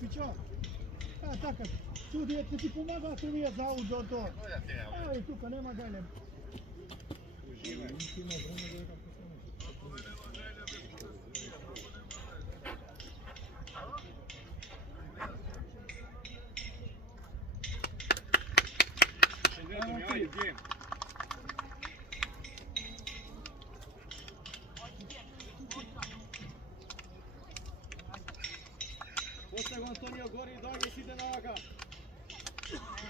Пичо, така, судијата ти помагаат овие за аудио то. Ај, тука нема гајле. Остаго Антонио гори и доаѓа и сиде на вака.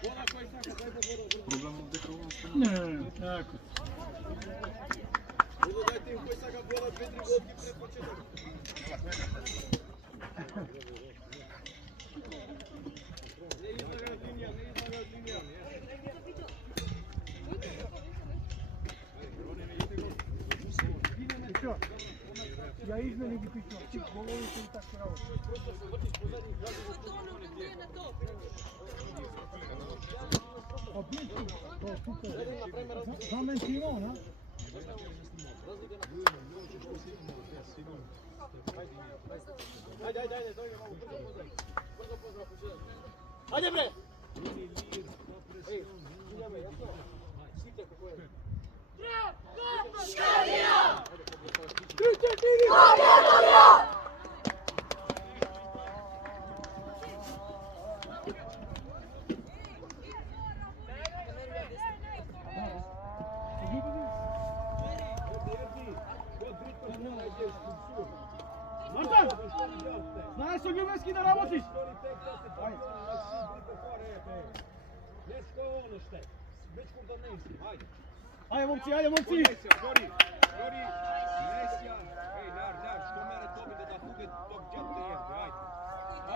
Гола кој сака, дај да горо. Проблем дека овој Не, така. Додајте им кој сака гола 2-3 годки пред почеток. Не излагат линија, не излагат линија. Пичо, ја измени ги пичо, ти головите и така работа. За мен ти имал, на? Ајде, дојде малку брзо поздрав почеток. Ајде бре. Еј, сињаме, јасно. Сите како е. Шкадија! 3-4! Добија! Мартан! Знаеш со Љубевски да работиш? Ајде момци, ајде момци! Гори, Месија, еј, нар, што мене тоби да худе ток џетте Ерди, ајде.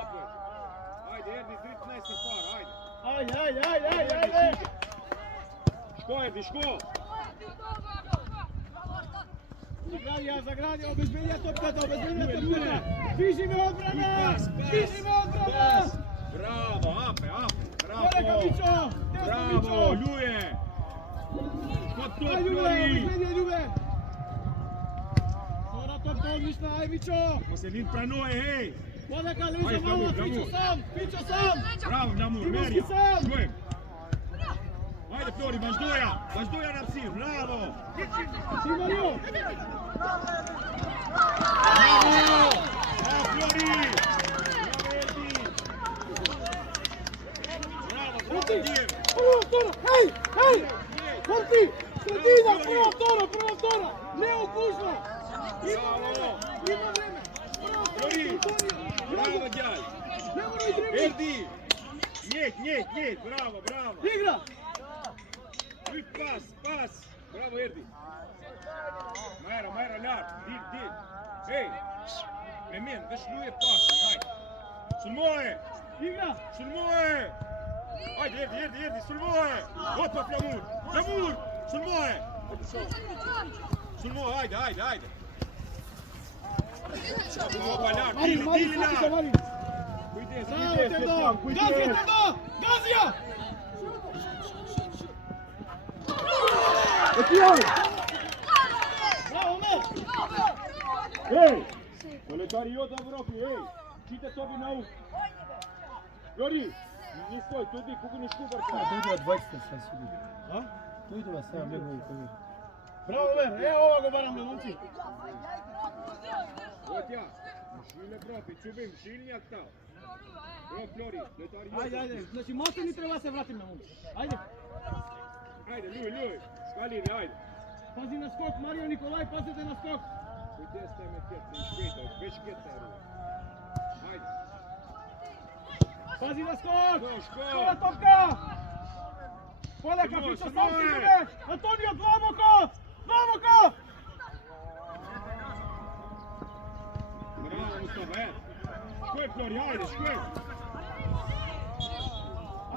Апој, ајде, Ерди, 13 пар, Ајде! Шко, Ерди, шко? Заградија, обезбедија топката! Движиме одбрана! Браво, апе, Полека, Мичо! Браво, Љуе! Ај, Љубе! Тора топка одлична, ај, Мичо! Поселин праној, еј! Полека, лезе мало, Пичо сам! Браво, Намур, Љубовски сам! Чуем! Ајде, Флори, баш доја на псир, браво! Симарио! Браво! Флори! Браво, Диев! Прво втора! Еј! Порти! Средина! Прво втора! Не окружно! Има време! Флори! Браво, ѓај! Не морај дрибли! Ерди! Нет, браво! Игра! Пас! Браво, Ерди! Мајра, ляр! Дил! Ей! Премен, веш Љуе паса, ајде! Сулмое! Игра! Сулмое! Ајде, Ерди, Сулмое! Опа, Фламур! Сулмое! Сулмое, ајде! Опа, ляр! Дил, ляр! Газија! Браво, Мер! Ей! Колетариот Авроки, ей! Чите тоби наук! Јори! Не стој, туди, кога не шкубар тоа! Дојдува 20 са суди. А? Дојдува сега негови кој. Браво, Мер! Ова го бараме, момци! Отја! Шиле пропи, чубим, шилњак таа! Браво, Флори, колетариот! Ајде, значи може ни треба да се вратиме, момци. Ајде! Љуј! Скалири, ајде! Пази на скок, Марио Николај, пазете на скок! Кој сте ме тјете, изпета, веш кета ру. Ајде! Пази на скок! Шко! Која топка! Полека, Пичо, сам си иде! Антонио, длабоко! Браво, Мустафа, шкој, Флори, ајде, шкој!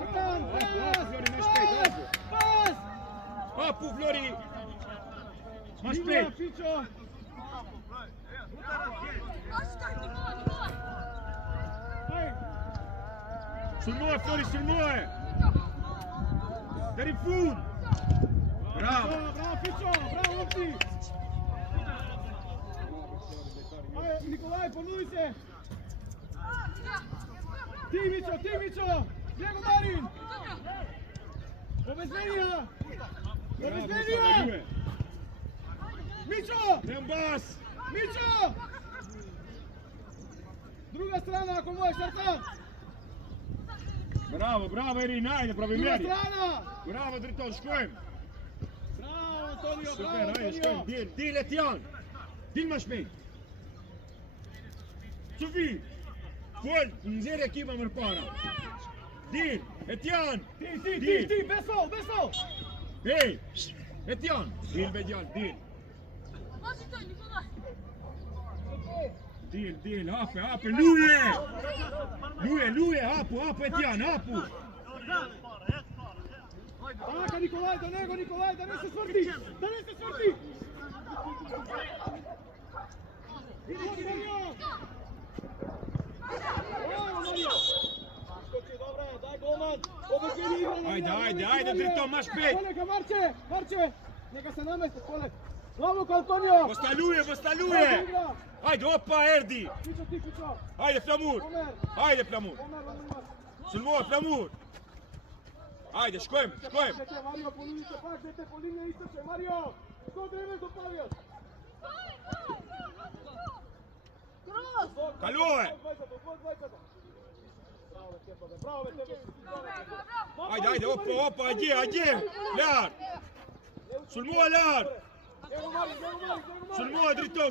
Атан, Флори, маш пет, ајде! пас! Апу, Флори! Маш Игра, пет! Пичо! Sul Moe, Flori, sul Moe! Dari Fun! Bravo. Bravo, Pićo, bravo, momci. Ajde, Nikolaj, ponudi se. Ti, Mićo. Njego Marin. Obezbenija. Mićo. Nembas. Mićo. Druga strana, ako možeš, Artan. Bravo, Erin, ajde, pravi Druga mjeri. strana. Bravo, Driton, škojem. Bravo, Antonio, Super, bravo, ajde, Antonio. škojem. Dil, Etijan. Dil imaš mi. Šufi. Fol, nżir ekipa mirpara. Dil, Etijan. Ti, beso. Hej, Etijan. Dil, Bedjan, dil. Dil, hape, Luje, hapu, Etijan, hapu. Taka Nikolaj, do nego Nikolaj, da ne se svrti. Idi, Mario. Bravo, Mario. Skoči, dobro, daj golman. Obezbedi igra. Ajde, Driton, maš pet. Kolega, Marče. Neka se namesti, kolega. Bravo, Antonio. Postaljuje. Ajde, opa, Erdi. Pićo. Ajde, Flamur. Omer. Sulmo, Flamur. Ajde, škojem. Dete, Mario, ponudite pak, dete, po linije istoče, Mario. Što vreme dopravio? Kaluje. Bravo, Tebe. Ajde, opa, gdje? Ljar. Sulmo, Ljar. Evo Mario.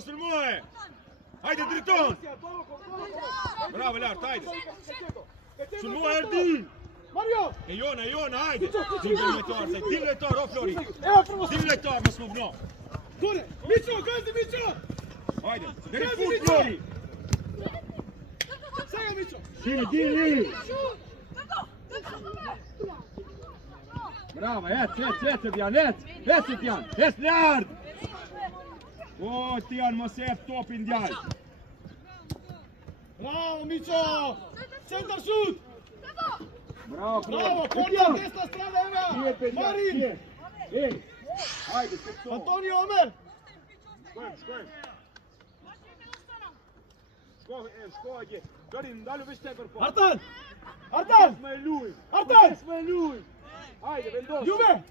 Sulmo je. Ajde, Driton. Bravo, Ljar, ajde. Sulmo, Erdi. Mario! E Jona, ajde! Diletor, Flori! Evo prvo! Diletor, ma smo dno! Gore! Mićo! Ajde, beri put, Flori! Sega, Mićo! Dili! Bravo, et, Tijan, et, Ljard! O, Tijan, mo se top indjan! Bravo, Mićo! Centar šut! Bravo, korner, desna strana, evo! Marin! Ej! Ajde, Pepso! Antonio, Omer! Škojem! Škoje! Garin, dalje već teper po! Artan! Ajde, Vendosa! Ljuve!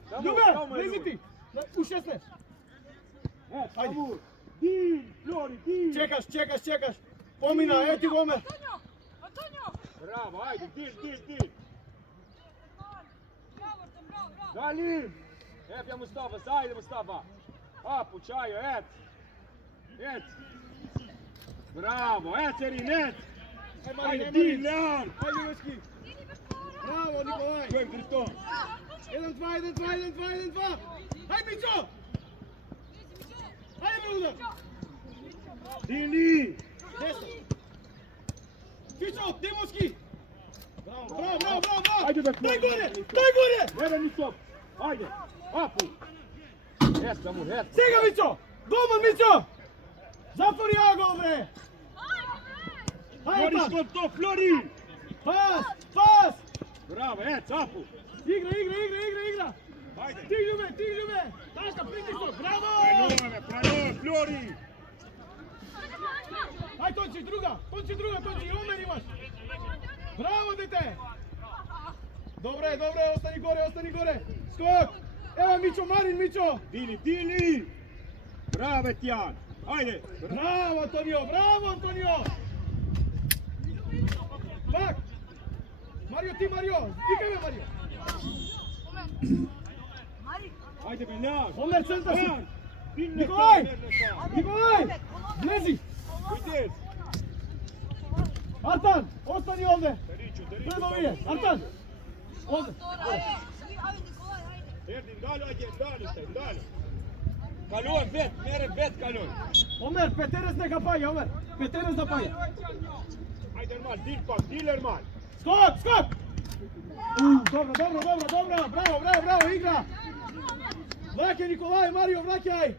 Bliziti! U 16! Ajde! Dil, Flori, dil! Čekaš! Pomina, evo ti Omer! Bravo, ajde, dil! Dalje! Ja Mustafa, zajde Mustafa! Apu, čaju, et! Bravo, Erin, et! Ajde, dil, Ljar! Ajde, Joški! Bravo, Nikolaj! Škojem, Driton! 1-2! Hajde, Mićo! Hajde, udar! Dili! Desno! Pićo, Demoski! Bravo! Ajde, da Daj gore! Neda mi stop! Ajde! Apu! Amor, Sega, Mićo! Golman, Mićo! Zatvori agol, bre! Hajde, Flori, to, Flori! Pas! Bravo, Apu! Igra! Ajde! Ti ljube! Taška, pritisok, bravo! Prano, Flori! Hajde, Tonči, druga, i Omer imaš! Bravo, dete! Dobre, ostani gore! Skok! Evo, Mićo! Dili! Bravo, Tijan! Ajde! Bravo, Antonio! Pak! Mario! Ikaj me, Mario! Ajde, Benjaž! Omer, centar si! Nikolaj! Lezi! Ujdes! Artan, ostani ovde! Teriću! Predovije! Artan! Ovde! Erdin, dalje! Kalon, vet, Kalon! Omer, Peteres neka paja, Omer! Peteres da paja! Ajde, normal, dil, normal! Skok! Dobro! Bravo, igra! Vlakaj, Nikolaj, Mario, vlakaj!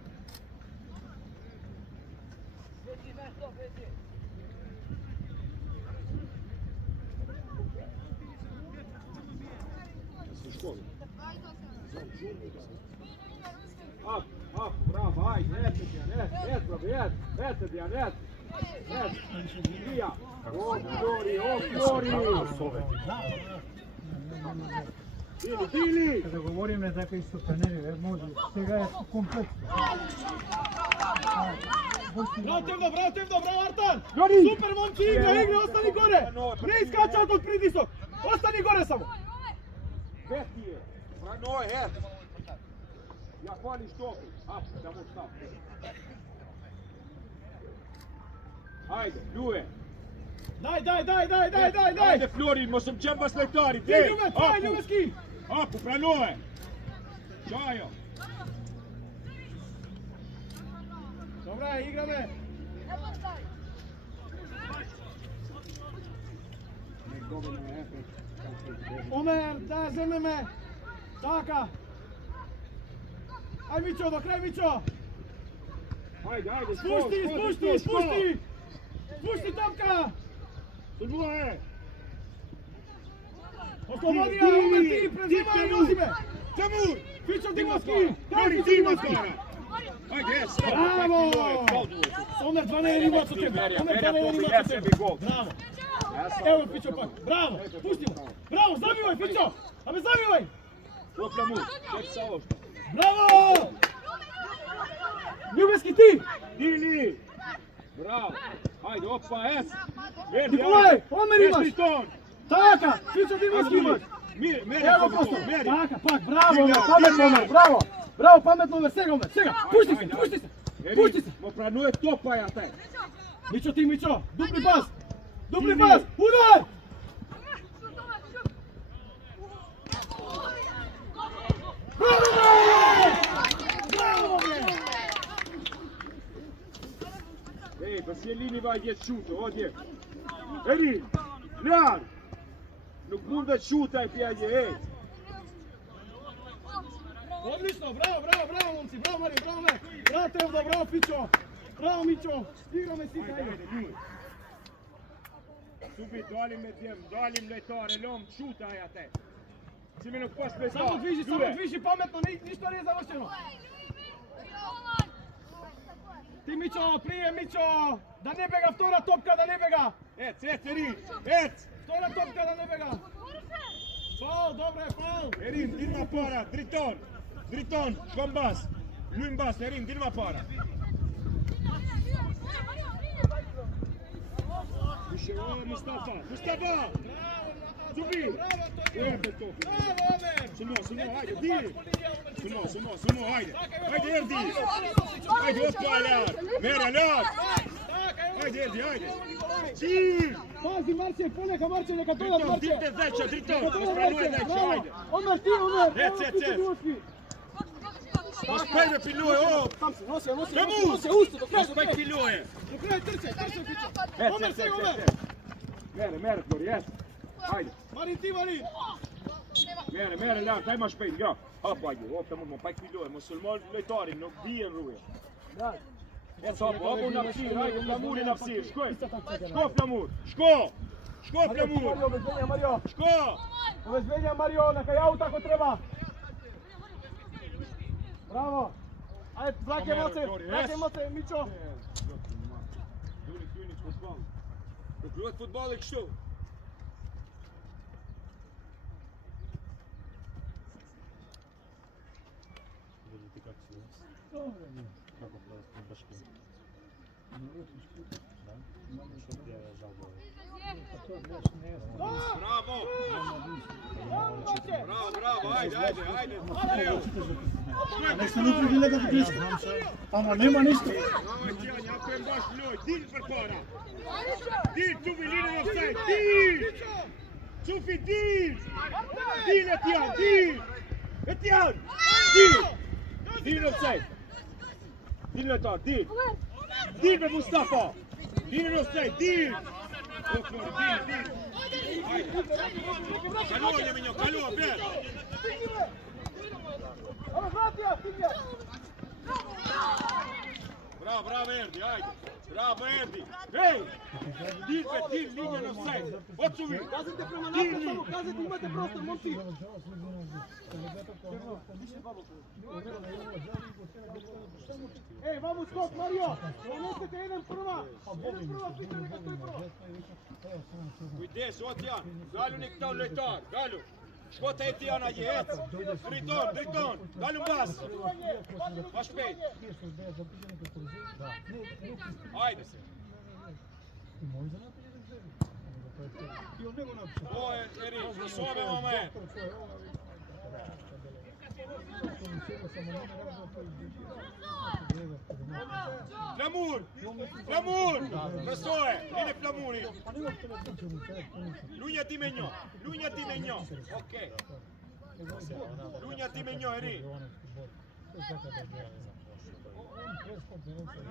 Ajde, eto Dijan, eto. Dija. O Fiori. Bili. Kada govorim така и со тренери, може. Сега е комплексно. Браво, Тевдо, браво Артан! Гори! Супер, момци, игра, остани горе! Не искачат од притисок! Остани горе само! Veti je. Prano je. Ja hvališ topi. Da mu stav. Ajde, Ljuje. Дай! Ajde, Florin, možem čemba sletari. Ти, Ljubecki! Apu, prano je. Čajo. Добре, играме! Омер, да земеме! Така! Ај Мичо, до крај Мичо! Ajde. Спушти! Спушти топка! Ljuje. Ослободија, Омер ти, преземај, носи ме! Tamur. Мичо Димовски! Flori, ti ima para. Ajde, jes. Браво! Омер, 12 има со тебе! Браво! Ево Пичо пак! Браво! Пусти го! Браво! Забивај, Пичо! Абе забивај! Tamur, ček sa ovo. Браво! Ljubecki ти! Dili. Bravo. Ajde, opa, es. Николај, Омер имаш! Triton. Така! Пичо Димовски имаш! Ево просто! Meri. Така, пак! Браво, Омер! Паметно, Омер! Браво! Браво, паметно, Омер! Сега, Омер! Сега! Пушти се! Mo prano je topa ja taj. Мичо ти, Мичо! Дупли пас! Удар! Браво, бе! Ej, pa si lini vai je šuto, ovdje. Eri, Ljar. No bunda šutaj pjađe, ej. Одлично, браво, момци, браво, Марио, браво, ме! Браво, Тевдо, браво, Пичо! Браво, Мичо! Играме си, хајде! Subi, dolim letore, lom, šutaj ja te. Si me nok pas bez Само движи, паметно, ништо не е завршено! Ти, Мичо, прием, Мичо! Да не бега, втора топка, да не бега! Eri, ec. Втора топка, да не бега! Фаул, добре, фаул! Erin, dilma para, Driton, gombas. Luimbas, Erin, dilma para. Mustafa! Subi! Браво, Омер! Suno, ajde, dili! Suno, ajde! Ajde, Erdi! Ajde, otpaljar! Mera, Ljar! Ajde, Erdi, ajde! Cilj! Pazi, Marcije, poneka Marcije, neka dodat Driton, Marcije! dite veća, Driton! Neka dodat Ospravuje Marcije, veća, bravo! ajde! Omer, ti, Omer! Ec. Ospravuje piluje, o! Nosi, Tamur! usto, do kraja, Ospravuje piluje! do kraja, trče, Pićo! Omer, si, Omer! Mere, Flori, jes! Ajde! Marin, ti, Marin! Mere, Ljar, taj imaš pejt, gra! Hop, ajde, opta možemo, pa piluje, musulman lejtari, no bijen ruje! Opo na psir, ajde, Flamur je na psir, ško Flamur, ško Flamur, ško! Obezbedja, Mario, neka javu tako treba! Bravo! Ajde, zrake emoce, Mićo! Dok futbolik što? Bravo! Bravo, ajde! Не се не пригиле да ги ама нема ништо. Ako je baš ljoj, dil prepara! Dil, Cufi, lini offside, dil! Cufi, dil! Dil, Etijan! Dil! Dil offside! Dil letar, dil! Dil med Mustafa! Dil offside, dil! Dil! Ajde! Kalua, Njeminjo, kalua, bjer! Ама, vratija, stigne! Bravo, Erdi, ajde! Bravo, Erdi! Hej! Dil, linija na offside! Otsuvi! Казайте према напред, само казайте, имате простор, момци! Ej, vamo skok, Mario! Ponesete jedan prva! Jedan prva, pitanje kako je prva! Ujdeš, Otjan! Galju nek tam letar, Galju! Škota je Tijana je, Driton! Galju bas! Maš 5! Ajde se! Ovo je, Eri, s ove moment! Flamur! Presoe! Ide Flamuri! Lunja ti menjo! Ok! Lunja ti menjo, Eri!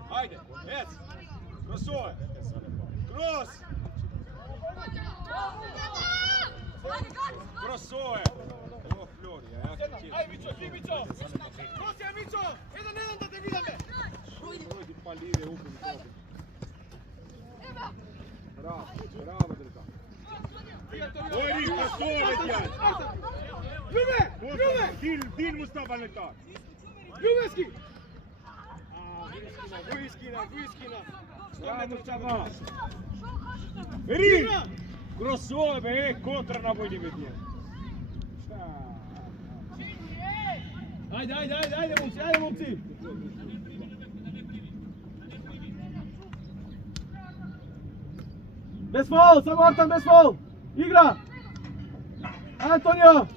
Ajde, ec! Presoe! Kroz! Presoe! O, Florija, ja ti ćeš! Aj, Mićo, ti Mićo! Prosi, aj, Mićo! Jedan da te vidame! Vodi pa live ukom tobi. Bravo, Drka. Ovo je Rika, to je Letjan. Ljume! Din Mustafa Letar. Ljubeski! Guiskina. Bravo, Mustafa. Eri! Kroz ove, kontra na bolji vidje. Ajde, momci! Bez faul, samo Artan bez faul! Igra! Antonio!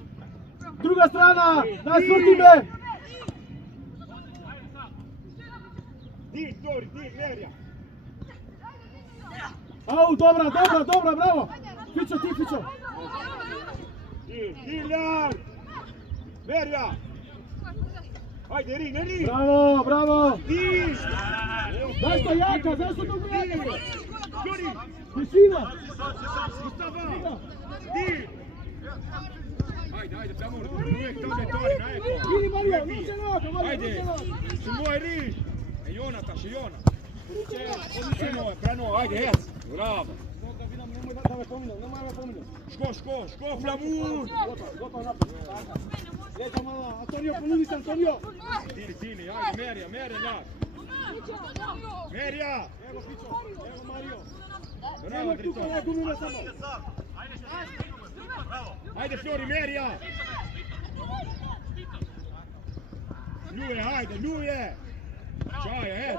Druga strana! Nasvrti me! Di, Nerija. Au, dobra, bravo! Fićo! Di, Nar! Nerija! Ajde, Eri! Bravo! Di! Zašto jaka? Zašto dobro jaka? Jori! Visina! Mustafa! Di! Ajde, Flamur, uvijek to ne tori, najeko! Vidi Mario, neće naka, Ajde! Su moj Eri! Jona. Preno, ajde, ec! Bravo! Nemoj me pominjam. Ško, Flamur! Gotovo napred. Lijepo mala, Antonio, ponudi se, Antonio! Tini, ajde, Merija, dak! Merija! Evo Fićo, evo Mario. Bravo, Nemoj tu Driton! ne gumime samo. Ajde, Flori, Merija! Ljuje! Čaja, ec!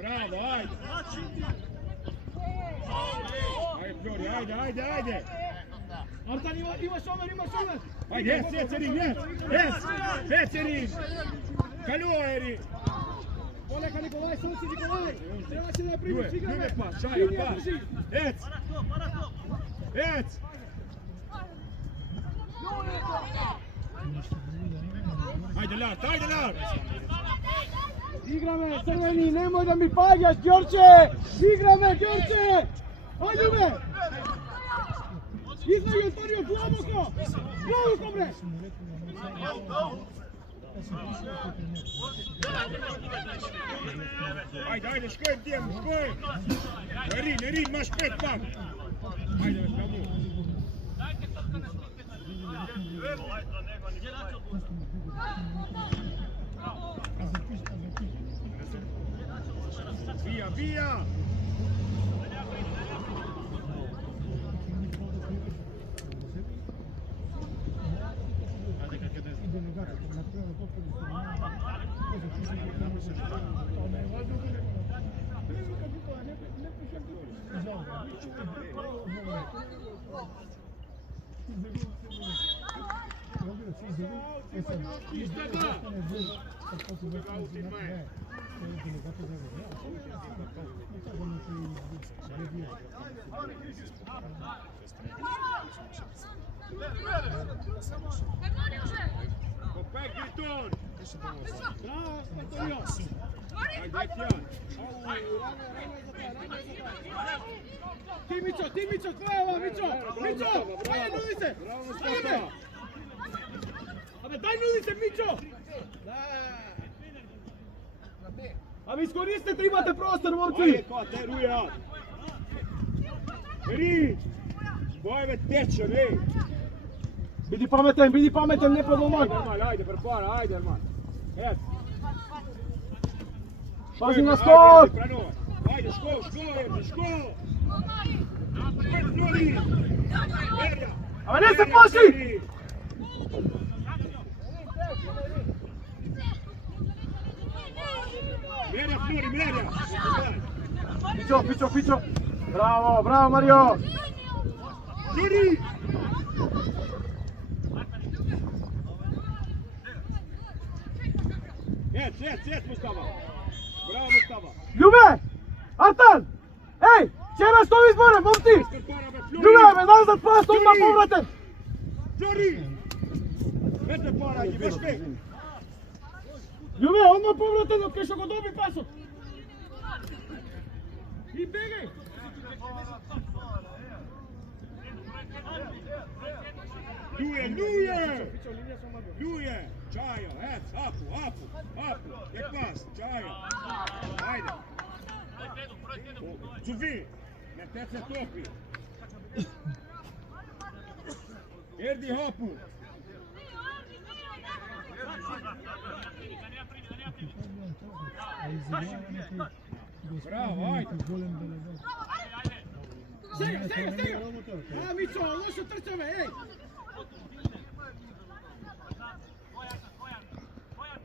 Bravo, ajde! Ajde, Flori, ajde! Artan, imaš šomer! Ajde, ec, Eri! Kaljo, Eri! Oleka Nikolaj, sunci Nikolaj! Treba će da je primiš, igrame! Ljuje pas, Čaja, pas! Ec! Ajde, Lar! Igrame, crveni, nemoj da mi pagaš, Đorđe! Igrame, Đorđe! Ajde me! Izmaj Antonio, globoko! Bre! Ajde, škoj, Dijem, škoj! Erin, imaš 5 pak! Ajde, Flamur! Vija! Opet Griton! Bravo, Antonio! Ajde, Etjan! Ti Mićo, tvoja ova, Mićo! Ajde, nudi se! Ajde! Daj, nudi se, Mićo! A vi iskoristite, imate prostor, momci! Ajde, ko te ruja! Eri! Bojeve teče, ej! Bidi pametan, ne problem. Ajde, prepara, ajde, Arman! Et! Pazi na skok! Ajde, ško, Erdi, ško! Flori! Merja! A ne se plaši! Merja, Flori, Merja! Pićo! Bravo Mario! Flori! Sjec, Mustafa! Bravo, Mustafa! Ljube! Artan! Ej! Čera što izbore, momci! Ljube, me nazad pas, odmah povraten! Flori! Vete para, Igi, veš kaj? Ljube, odmah povraten, od kaj što go dobi pasot! I begaj! Ljuje! Čajo, hapu, tek pas, čajo! Ajde! Zuvi! Ne te se topi! Erdi hapu! Bravo, ajde! Stega! A, Mićo, loše trčave, ej!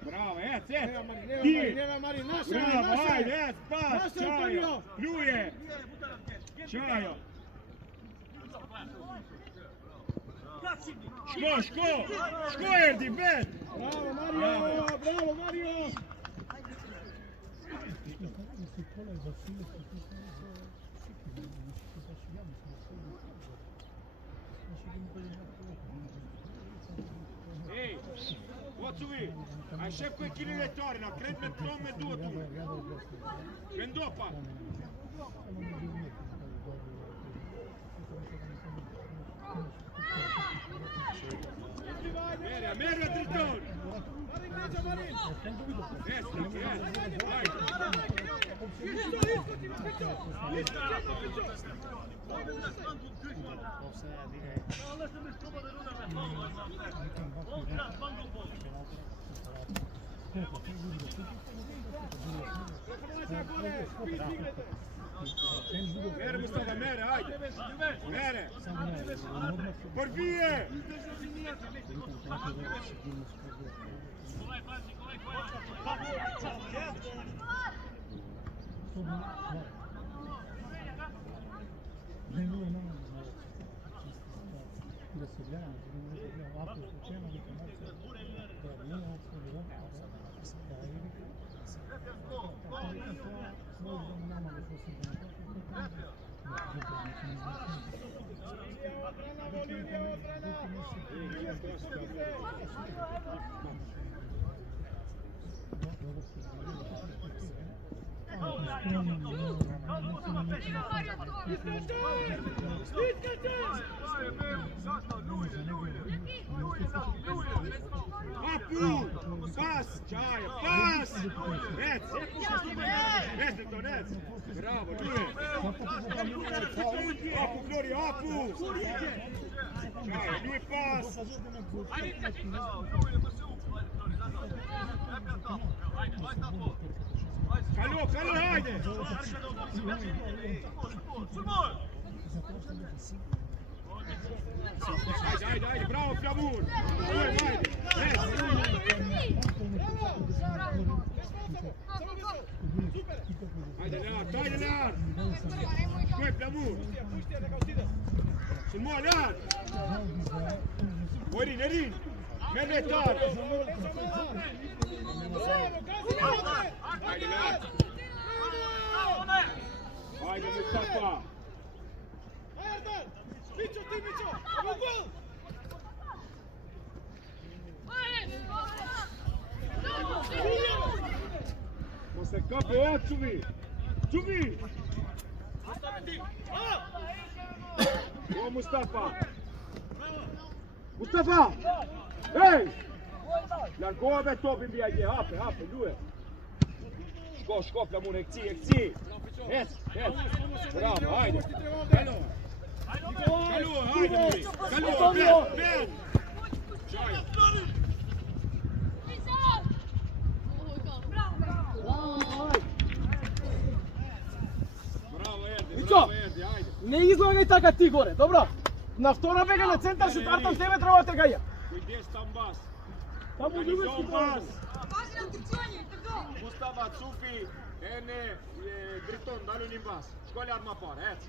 Bravo, ti! Nema Mari, naša! Bravo, ajde, pas, Čajo! Ljuje! Čajo! Ško, Erdi, bet! Bravo, Mario! Ehi, oțuvi, aștept cu echilele tare, dar cred-me că nu me duă tu. Când dopa. Mereu dritor. Mere, Mustafa, mere, ajde! Mere! Porvije! Apu! Pas! Čaja, pas! Nec! Nec, nec! Bravo, Ljuje! Apu, Flori, apu! Čaja, Ljuje, pas! Kaljo, ajde! Ajde, bravo, Flamur! Ajde, Lear! Ko je Flamur? Sunt moa, Lear! Nerin! Mene tar! Ajde, Lear! Ajde, Mustafa! Mićo, u gol! Posle kape, Čuvi! O, Mustafa! Ej! Largove topi mi ajde, hape, Ljuje! Ško, Flamur, ekci! Bravo, ajde! Kaljo, ajde! Kaljo, bet! Čaja! Фичо! Не излагај така ти горе, добро? На втора бега на центар шут, Артем тебе треба да те гаја. Идеш там бас. Таму љубешки Бас. Важи на трицоње, така. Mustafa, Sufi, Ene, Driton, dali njim bas. Shko lart ma pare, ec.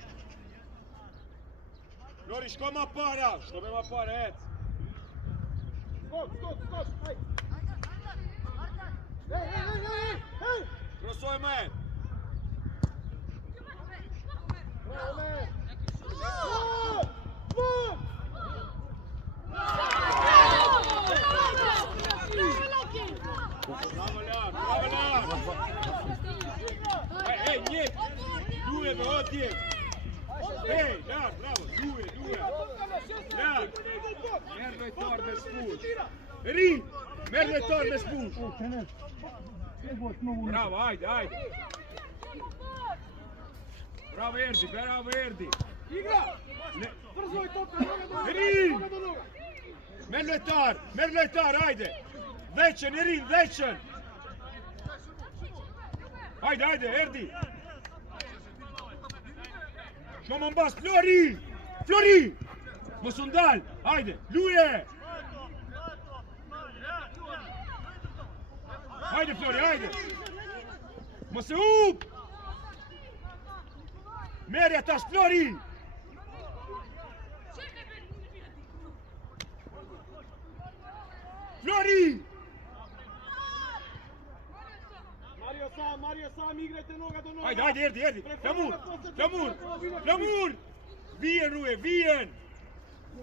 Lori, shko ma pare, shko me ma pare, ec. Skok, ajde. Hej! Krosoj me. Bravo, me! Bravo lart. Ej, nie. Duje me, odje. Ej, lart, bravo, duje. Lart. Merdo tor me spuš. Ri, merdo tor me spuš. Trener, Bravo, ajde. Bravo Erdi. Igra! Ne. Brzo je toka, noga Ri! do noga! Merlo je tar, ajde. Većen, Erin, većen. Ajde, Erdi. Šomon bas, Flori. Mosundal, ajde, Luje. Ajde, Flori, ajde. Mose up. Merja taš, Flori. Flori! Mario sam, igrajte noga do noga! Ajde, Erdi! Flamur! Vijen, Ruje, vijen!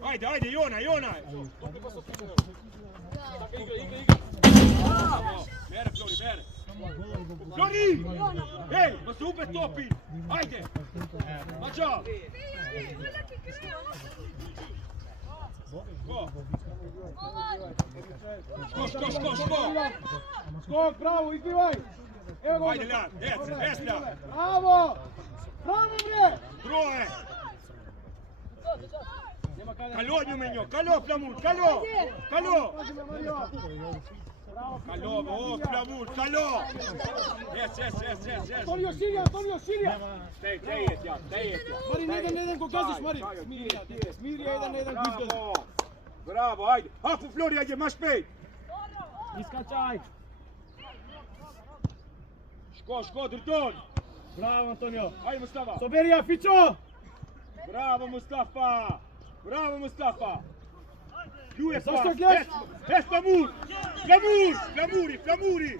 Ajde, Jona! Mere, Flori, mere! Flori! Ej, ma se upet topi! Ajde! Mača! Ško! Skok, bravo, izbivaj! Evo ga! Ajde, Ljad, Ljad! Bravo! Bravo, bre! Troje! Calò, Njumenjo, calò, Flamur, calò! Calò, Flamur, calò! Yes! Antonio Silja! Stej je tja. Mari, ne jedan ko gaziš, Mari! Smirija, jedan ko izgaziš. Bravo, ajde! Hafu, Flori, ajde, maš pej! Iskačaj! Ško, Driton! Bravo, Antonio! Ajde, Mustafa! Soberija, Fićo! Bravo, Mustafa! Ljuje Zašto pas! gledaš? Es Flamuri!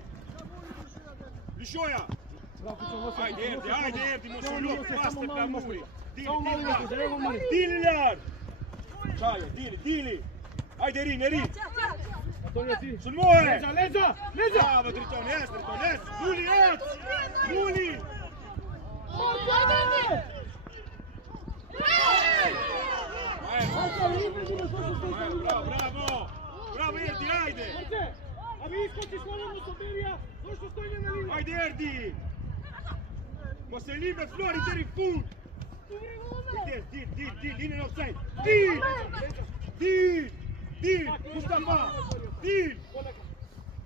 Lišoja! Ajde, Erdi, mosu ljub, paste Flamuri! Dili, Ljad! Čajo, dili! Ajde, Erin! Antonio, ti! Sul moje! Leđa! Bravo, Driton, yes! Luli! Bravo, Erdi, ajde! Marce, a vi iskočiš slobodno Soberija, došlo stojnje na liniju. Ajde, Erdi! Mose live, Flori, teri fut! Dil, in offside! Dil! Mustafa! Dil!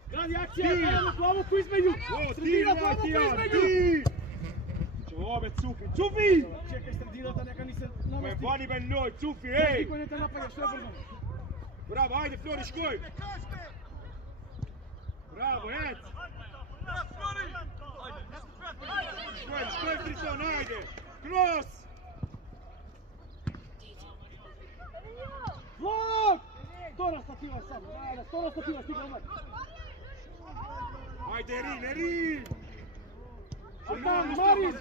Gradi akcija, gledamo plavuku između! Sredina plavuku između! Čovek, Cufi! Čekaj sredinata, neka ni se Men namesti. vani ben noj, Cufi, ej! Niko ne te napada, sve brzo. Bravo, ajde, Flori, škoj! Bravo, Ec! Škoj, Driton, ajde! Kroz! Vlog! Stora stativa samo, ajde, stora stativa, stiga omaj. Ajde, Erin! Arkan, Maris!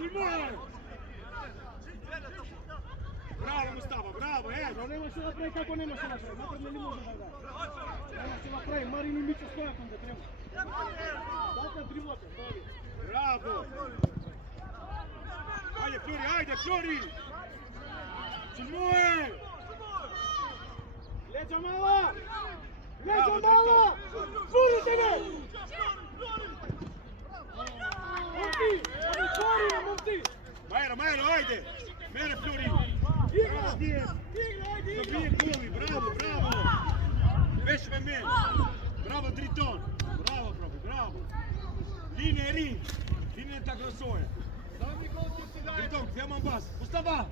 Bravo, Mustafa, bravo, Ec! No nemaš se napravi kako nemaš se napravi, napred ne može da daje. Nemaš se napravi, Marin i Mićo stoja tam da treba. Dakle, driblate, bolje. Bravo! Ajde, Flori! Čilmoje! Leđa mala! Furite me! Momci! Majero, ajde! Mere, Flori! Igra! Zabije goli, bravo! Veš me men! Bravo, Driton! Bravo! Line, Erin! Line tako soje! Driton, Diamant bas. Mustafa!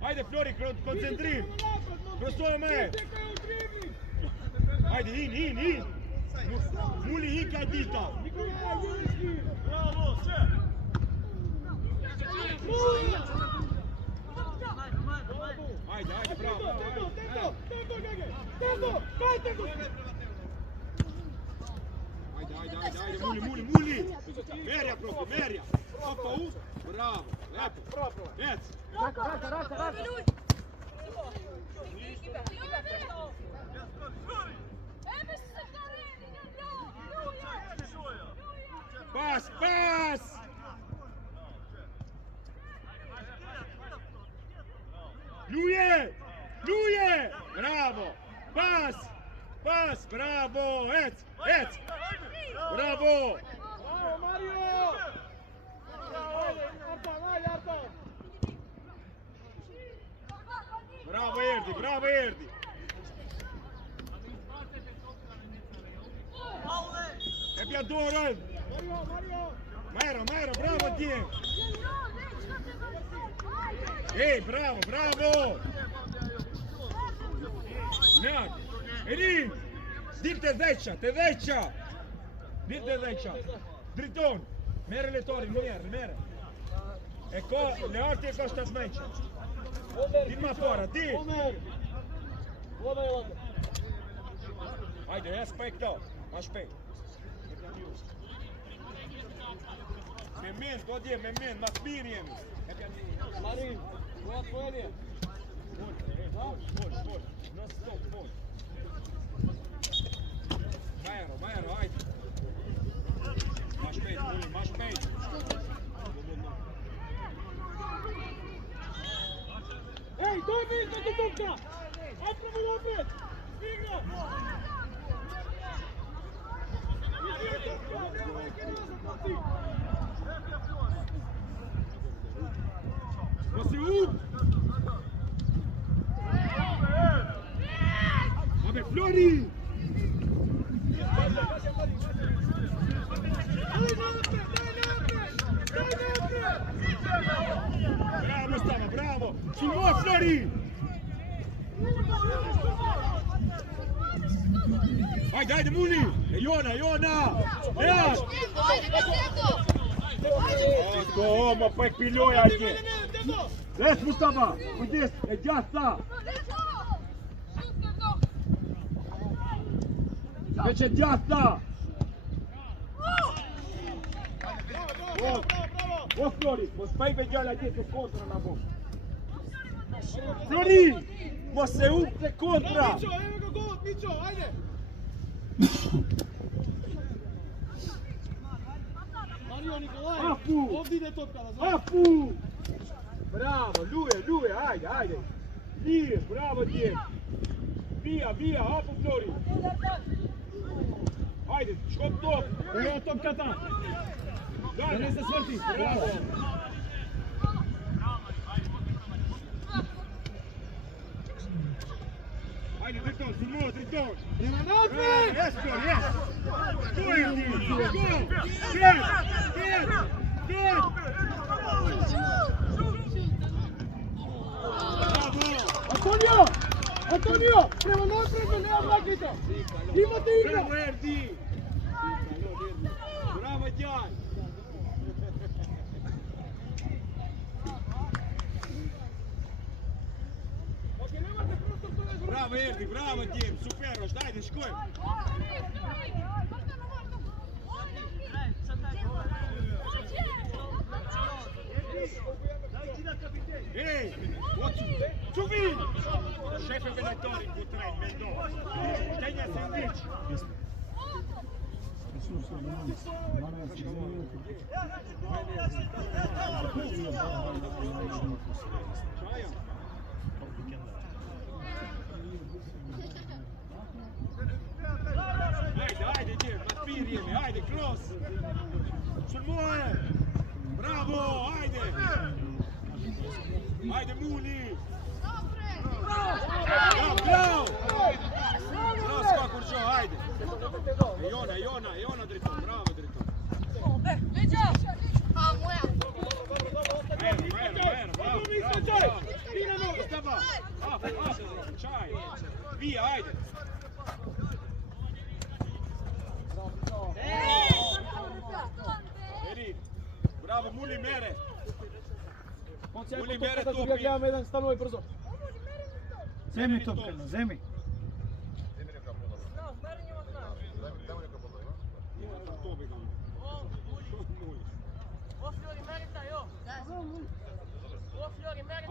Hajde Flori, koncentrir. Kroz svoje meje. Hajde, in. Muli, in kaj dita. Bravo, sve! Ajde, bravo. Ajde, Muli. Merja, profi, merja. Opa, bravo, lepo. Jec. Pas! Ljuje! Bravo! Pas! Bravo! Ec! Bravo! Bravo, Mario! Artan! Bravo, Erdi! E piadore! Mario, bravo ti! Ehi, bravo! Neak! Erin! Dir te veća! Driton! Mere le tori, mere! Ecco, le orti e costa smeća! Dir ma fora, dir! Ajde, aspetta! Memento, ma spiriemi! Marin, boa folha! Molto, non stop, molto! Maero, ajde! Mais peito! Ej, daj mi do toka! Opet! Igra! Você Vabbè, Flori! Bravo! Sul nuovo Flori! Vai, Muli! E Iona! Ma poi piglioi anche! Des Mustafa! Uite, e già sta! Invece già sta! O Flori, stai vedendo la dietro contro la boca! Flori! Você umple contra! Micio, ajde! Mario Nikolaj, ovdje ide topka, znaš? Apu! Bravo, lui, ajde! Dir, bravo Dir! Via, Apu Flori! Ajde, škop top! Evo topka tam! Da ne se svrti! Bravo! Ajde, Driton, sul Driton! Prema napred! Yes, Flori, yes! Go, Erdi! Go! Get! Bravo! Antonio! Prema napred, nema vlakita! Imate igra! Bravo, Erdi! Bravo, Djan! Bravo, Erdi, bravo, Djan! Super, ajde, škoj! Ehi! Čuvi! Šefe Venetori, Gutren, Mendo! Štenja sandvič! Ajde, Djem, naspirjemi, ajde, cross! Sul moje! Bravo, ajde! Ajde, Muli! Bravo! Bravo, Skakurčo, ajde! Iona, Driton, bravo, Driton! mere. Конција Ули, е мере топката, топи. да гледаме еден станови брзо. Земи топката, земи.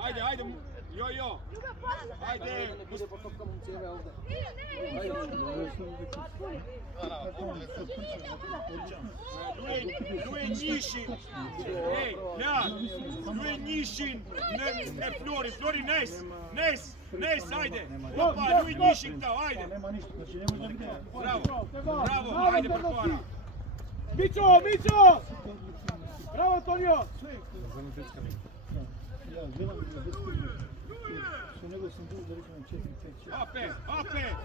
Ajde, ajde, jo. Ajde, lui è Nishin. Ej, ja, lui è Nishin. Ne Flori, Nes, ajde. Opa, lui è Nishin tamo, ajde. Nema ništa, znači ne može da vidimo. Bravo, ajde prepara. Mićo! Bravo, Antonio! Ja gledam na desku, su nego sam tu da rekao 4-5. Opet.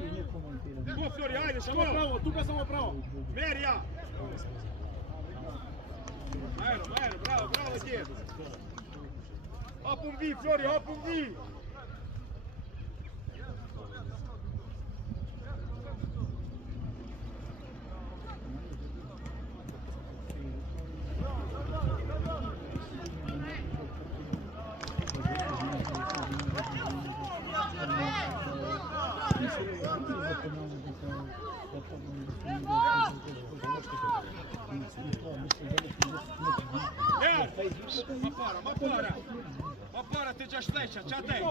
I nije komentirano. Go, Flori, ajde, Samo što? pravo, tuka samo pravo. Merja. Ajde, bravo, djed. Opum vi, Flori, opum vi. Ma para, ti ćeš sleća, čate.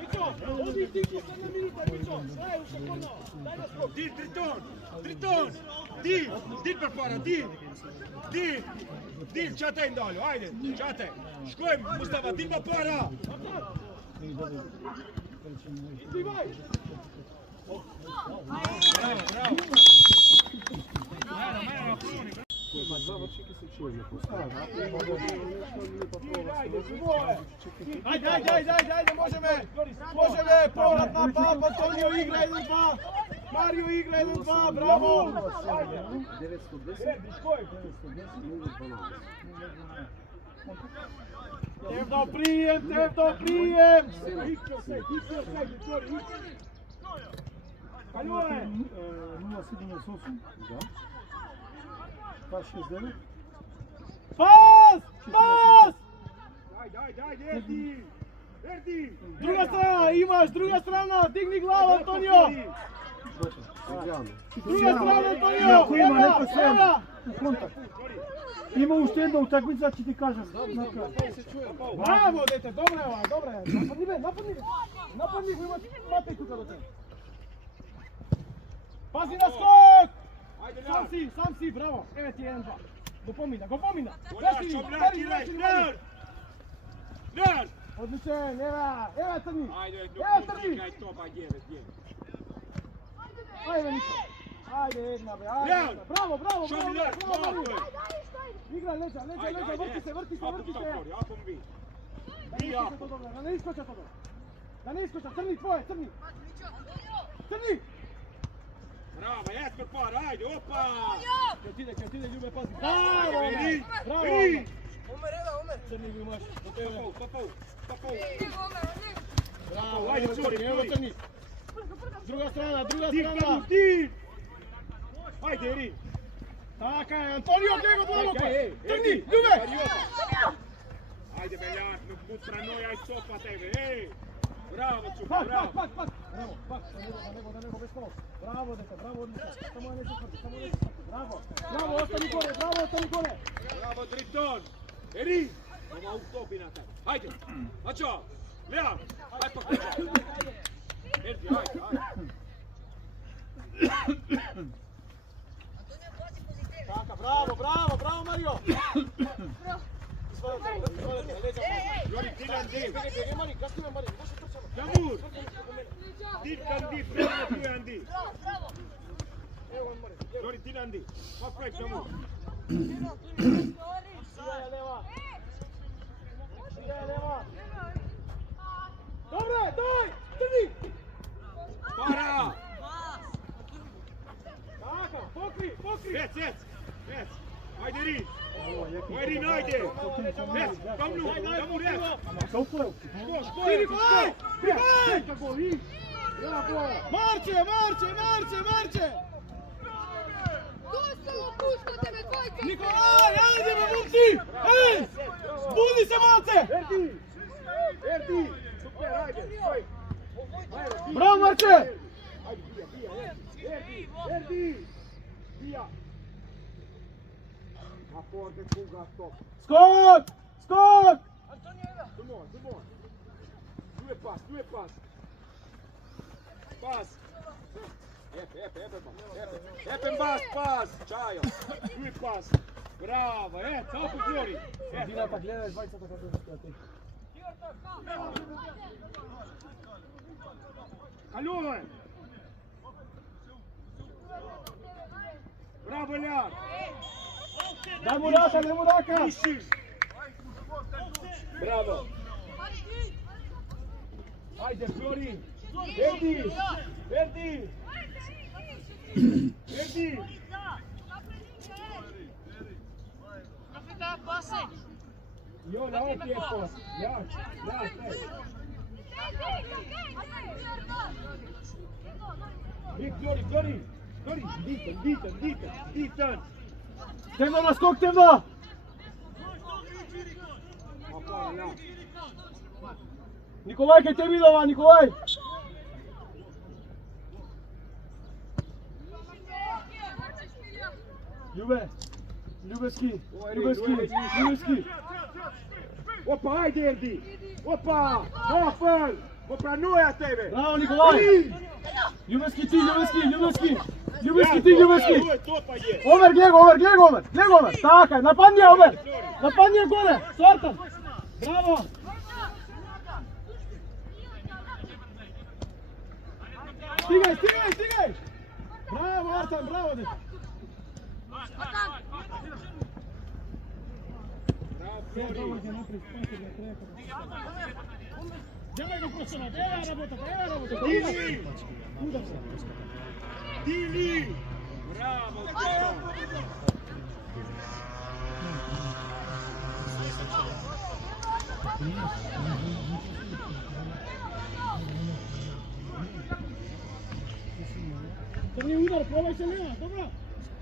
Mićo, odi ti po 7 minuta, Mićo. Daj, ušakorno. Daj na skok. Dil, Triton. Dil per para, Dil, čate im dalje, ajde, čate. Škojem, Mustafa, dil pa para. Izbivaj. Bravo. Ajde, možeme, povrat na pap, Antonio igra 1-2, Mario igra 1-2, bravo! Tevdo prijem! Kaljo je! 078. Da. Pas 69. Pas! Ajde, Erdi! Druga strana, imaš, druga strana, digni glavu, Antonio! Druga strana, Antonio! Ako ima neko sve u kontakt. Ima ušte jedna utakmica, će ti kažem. Bravo, dete, dobro je. Napadni go, imate tuka do tebe. Pazi na skok! Sam si, bravo. Evo ti 1-2. Go pomina. Ner! Odličan, evo crni. Ajde, kaj to pa djeve. Ajde, Mićo. Ajde, jedna, bre. Bravo. Igra, leđa, vrti se. Opum vi. Da ne iskoča to dobro. Crni, Crni! Bravo, Jesper par, ajde, opa! Kaj ti ide, Ljube, pazi. Bravo! Crni ljubaš, do tebe. Papau. Bravo, Ajde, Curi. evo Crni. Druga strana. Dil! Ajde, Eri! Taka je, Antonio, gdje go dva lopta? Crni, Ljube! Ajde, Beljak, ne bud tranoj, aj sopa tebe, ej! Bravo, Čuka, bravo! Pak! Bravo, da nego bez kolo. Bravo, dete, bravo, odlično. Samo neće tvrdi. Bravo, ostani gore. Bravo, Triton! Eri! Nema utopi na tebe. Ajde! Načo! Lea! Aj pa kuća! Erdi, ajde! Taka, bravo, Mario! Izvolite, leđa. Jori, Dilan, Dil! Čekaj, Mari, kasnije, Mari, možeš trčamo. Jamur! Dil, Kandi, prema tu je Andi! Evo, Mari. Jori, Dilan, Dil! Pa projekt, Jamur! Sija je leva. Dobre, daj! Crni! Para! Taka, pokri! Vec! Ajde, Eri! Eri, najde! Vec, kamnu! Jamur, vec! Tiri, Privaj! Kako vi? Bravo! Marče! Nikolaj, ajde me momci! Ej! Budi se malce! Erdi! Super, ajde, stoj! Bravo Marče! Ajde, bija, Erdi! Bija! A porte kuga, stop! Skok! Skok! Come on! Tu je pas! Pas! Epen pas! Čajo! Tu je pas! Bravo, samo poklori! Dina pa gledaj, dvajca tako da ti. Алён! Браво, Ляр! Дай му рака! Ищиш! Браво! Ajde, Flori! Erdi! Jola, ovdje je post! Jak, Flori! Ditan! Темно на скок, темно! Николай, кај тебе идова, Николай! Љубевски! Опа, ajde, Erdi! Opa! Open! Opra, nu je tebe! Браво, Николай! Љубевски ти! Омер, гледай го, Омер! Така, нападни ја, Омер! Нападни ја горе! Сортан! Браво! Стигај! Браво, Артан, браво! Дјавај го просона, ева работа! Dili! Bravo, Трни удар, пробај се лева, добро!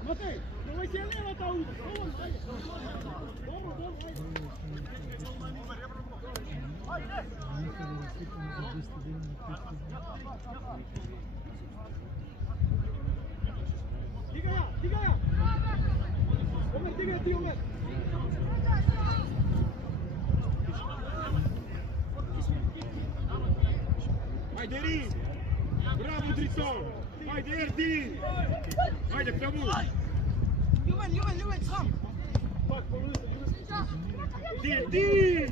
Матеј, пробај се лева та удар! Добро, Дига ја! Омер, дига ти, Омер! Ajde, Rin! Bravo, Triton! Ajde, Erdi! Ajde, pravo! Ljuben, sam! Din!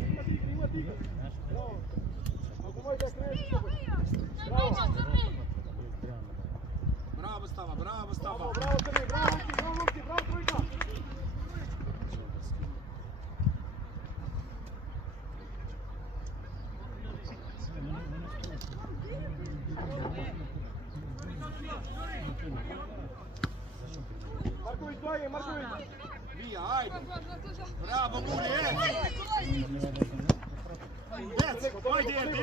Bravo, Stava! Bravo, Trni, bravo, trojka! Marković! Via, ajde! Bravo, Muli, Ajde, Erdi!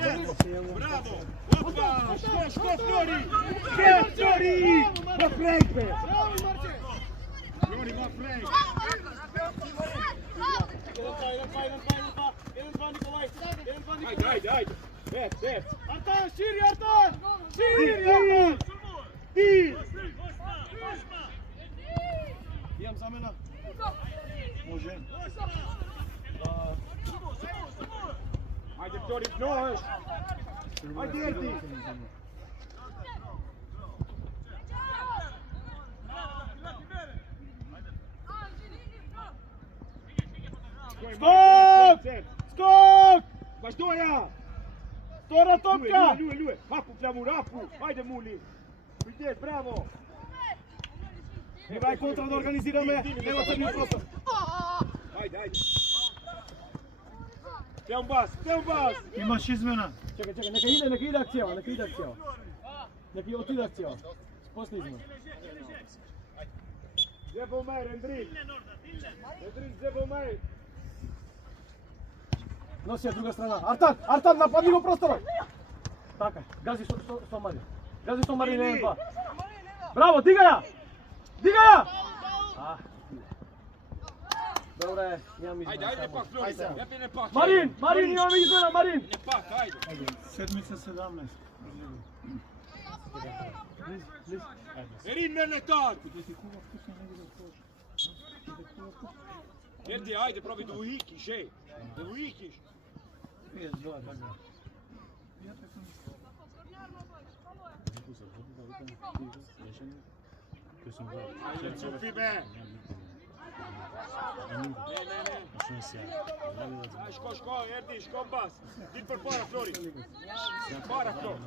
Bravo! Opa! Što, Flori! Flori! Ma Frank! Flori, ma Frank! 1-2, Nikolaj! Ajde! Već! Artan, širi, Artan! Ti! Imam zamena? Može. Ajde, Flori, nož! Ajde, Erdi! Skok! Ma što ja? Втора топка! Луе! Рапу, прямо рапу! Ajde, Muli! Vidjet, bravo! Дай контра да организираме! Нема црни простор! Ajde! Тем бас! Имаш измена. Чекај, нека иде акцијава, Нека отиде акцијава. После измена. Зебо мер, Ендрик, зебо мер. Носи ја друга страна. Артан, нападни го просторот. Така, гази со Мари. Гази со Мари, не 2. Браво, дига ја! Dobre, imam izmena. Ajde, ajde pak, Flori, lepi ne pak. Marin, imam izmena, Marin! Ne pak, ajde. Sedmica 17. Erin Merletar! Erdi, ajde, probi da uhikiš, ej. Da uhikiš. Ajde, cupi me! Ne. Ško, Erdi, škombas. Dit per para, Flori. Para, Flori.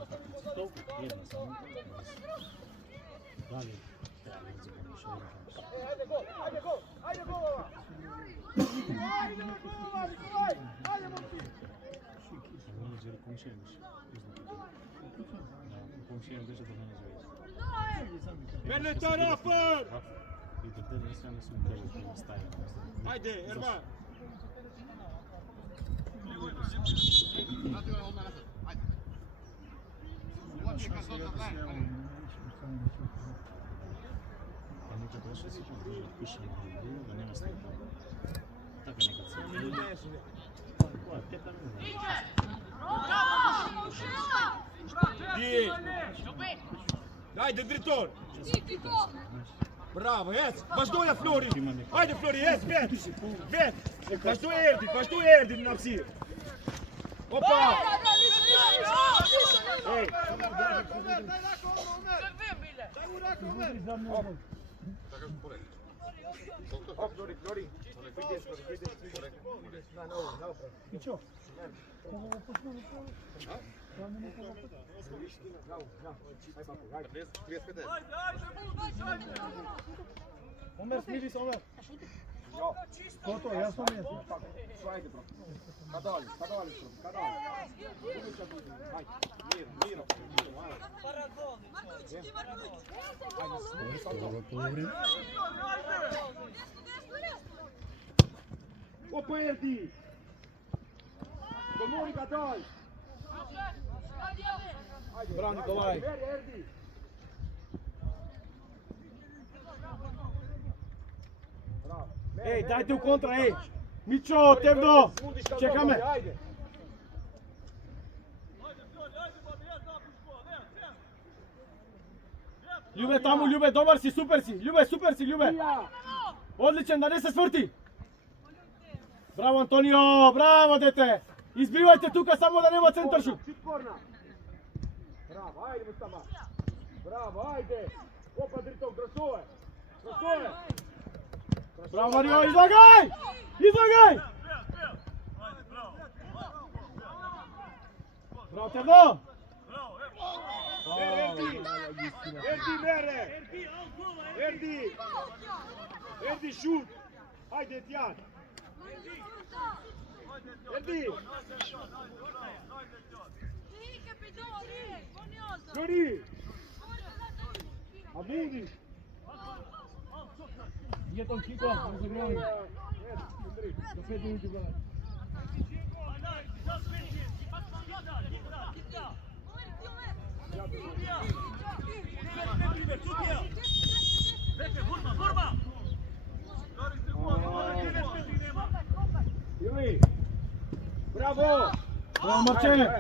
Merletar afer! Ajde, Erman! Di! Ajde, dritor! Bravo, jes! Baš dolje, Flori! Ajde, Flori, jes, vet! Baš tu je Erdi na psi! Opa! Ej! Op, Flori! I čo? Omer, smiri se, Omer. To, jasno mi je. Ajde, bro. Kadali, Ajde, miro. Opa, Erdi! Komunika, daj! Bravo, Nikolaj. Erdi! Ej, dajte u kontra, ej! Mićo, Tevdo! Čeka me! Ajde! Ljube tamo, Ljube, dobar si, super si! Ljube, super si, Ljube! Odličan, da ne se svrti! Bravo, Antonio, bravo, dete! Izbivajte tuka samo da nema centaršut! Bravo, ajde Mustafa! Bravo, ajde! Opa, Dritov, krasove! Bravo, Mario, izlagaj! Izlagaj! Bravo, Tevdo! Erdi, mere! Erdi, šut! Ajde, Tjan! Erdi! Flori! Amudi! Gdje je tom Kiko? Ne zagrani. Do 5 minuti, brate. Ili! Bravo! Bravo, Marče!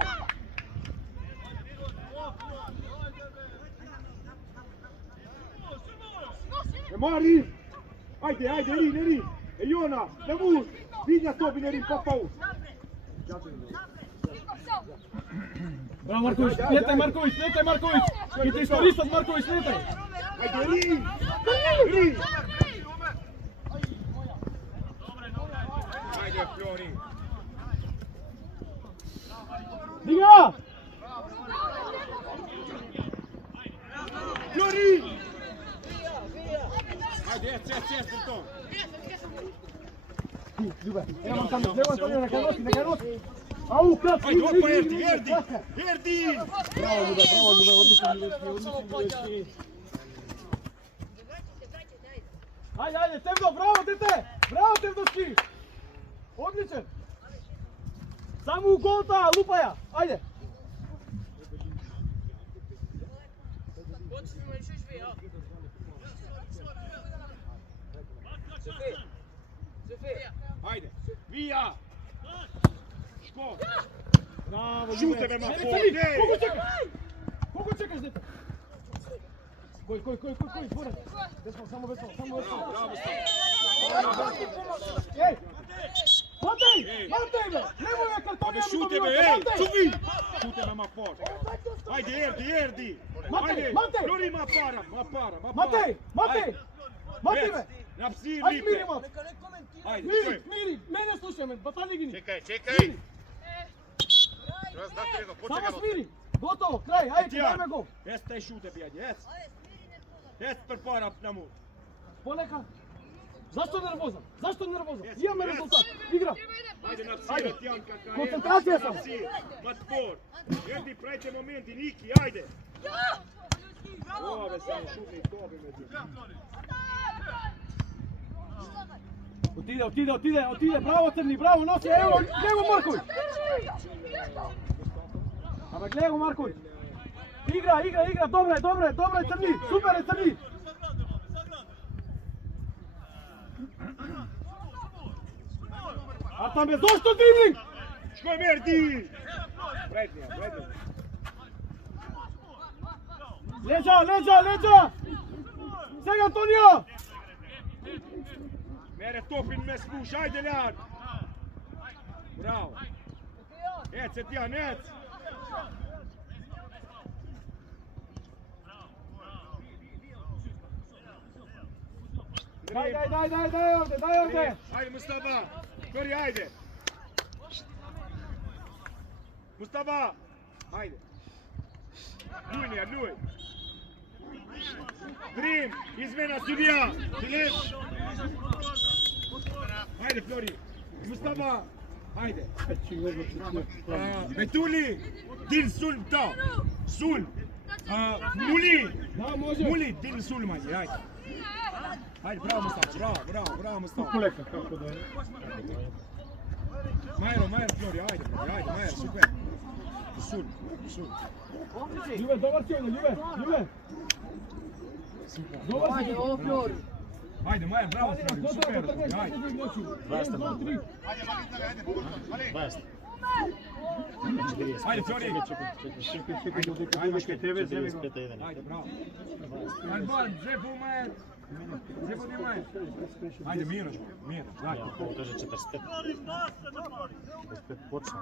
Mari! Ajde, Erin! Eliona, Lemur! Vinja Tobin, Erin, pa pauz! Bravo, Marković! Slijetaj, Marković! I ti iskoristat, Marković, slijetaj! Ajde, Erin! Ajde, Flori! Diga! Flori! Ajde, jes, Dritov! Ljube, evo Antonio, neka nosi! Au, krat! Ajde, opa, Erdi! Bravo, Ljube, odličan Ljubečki! Ajde, Tevdo, bravo, dete! Bravo, Tevdoski! Odličan! Samo u golta, lupaja! Ajde! Ajde, vija! Ško? Браво, Шуте, Љубе. бе, ма, Е, по, цели, не. кого чекаш? Кого чекаш, дете? Кој, зборат? Беспал, само беспал. Bravo, Stavo. Ej! Matej, bе! Nemoj me kartonija Ajde, mi šute, be, dobivate, ej! Matej! Čuvi! Šute me, ma, for. Ajde, Erdi! Matej, Ajde, Matej! Flori, ma, para! Matej, be! Na psi, Aj, lipe! smiri, mat! Ajde, Smiri, mene slušaj, men, batalje gini! Čekaj! Samo smiri! Gotovo, kraj, ajde, dajme go! Jes, taj šute, bijadje, jes! Jes, per para na mu! Poneka! Zašto nervozan? Imаме резултат! Игра! Ajde, na psi, Ajde. Tjanka, ka Koncentracija Erdi, sam. na psi! Mat, for! Erdi, pravite momenti, Niki, ajde! Ove, samo šutni, tobi me ti. Отиде, браво Црни, браво, носи, ево, гледай го Марковиć! Абе, гледай го Марковиć! Игра, добре, Црни, супер е Црни! А там е зошто дриблинг? Ško je Merdi? Prednija. Леđа! Сега Антонио! Mere topin me spuš, ajde Ljan! Bravo! Ec, Etijan, ec! Daj ovde! Ajde Mustafa! Kori, ajde! Mustafa! Ajde! Luj! Dream! Izmena sudija! Filip! Ajde Flori! Mustafa! Ajde! Betuli! Dil sul ta! Sul! Muli! Dil sul manje, ajde! Ajde, bravo Mustafa, bravo Mustafa! Колека, како да е. Majro, Flori, ajde, Majro, super! Sul! Љубе, добар си овде, Љубе! Добар си, Флори! Ajde, Majer, bravo Flori, super! Ajde! 2, 3. Ajde, Flori! Ajde, bravo! Ajde, bar, žepu Majer! Žepu ti Majer! Ajde, Miro, ajde! Ovo kaže 45. 45 počeo.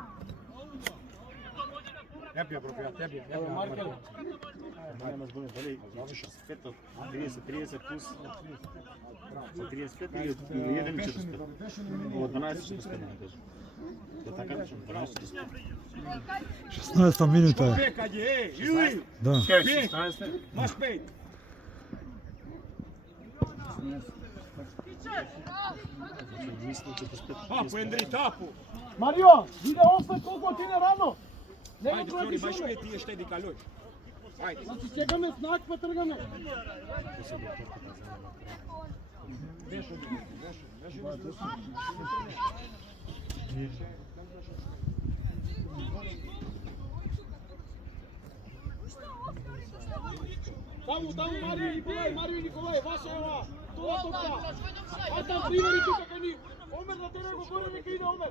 Tebi je, bro, tebi je. Evo, Markel. Nema zbunje, da li 45 od 30 plus 35 ili 1,45? Ovo 12,45 ne kaže. Da tako kažem, 12,45. 16 minuta je. Pekad je, Juli! Da. Pek! Maš pet! Tapu, Endri, tapu! Марио, иде опет колку ти не рано. Ajde, Flori, baš uvijek ti je štedi kaloj. Ajde. Значи чекаме знак па тргаме. Таму Марио Николај, ваша ева. Тоа топка. А там примери тука кај ни. Омер на терен го горе нека иде Омер.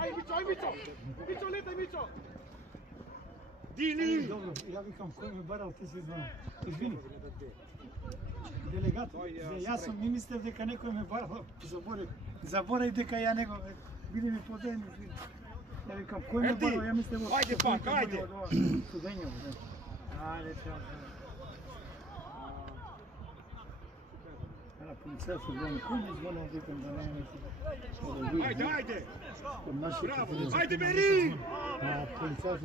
Ај Мичо. Мичо летай Мичо. Dili! Dobro, ja vikam ko me baral, ti si znam. Izvini. Делегат, јас сум ми мислев дека некој ме барал, заборав дека ја него биде ми поден. Ја викам кој ме барал, ја мислев Ајде пак, ајде. Судењево, не. Ајде чао. Ана полицајот се звони, кој ме звонил викам да не Ajde! Од нашите Bravo! Ajde, Beri! полицајот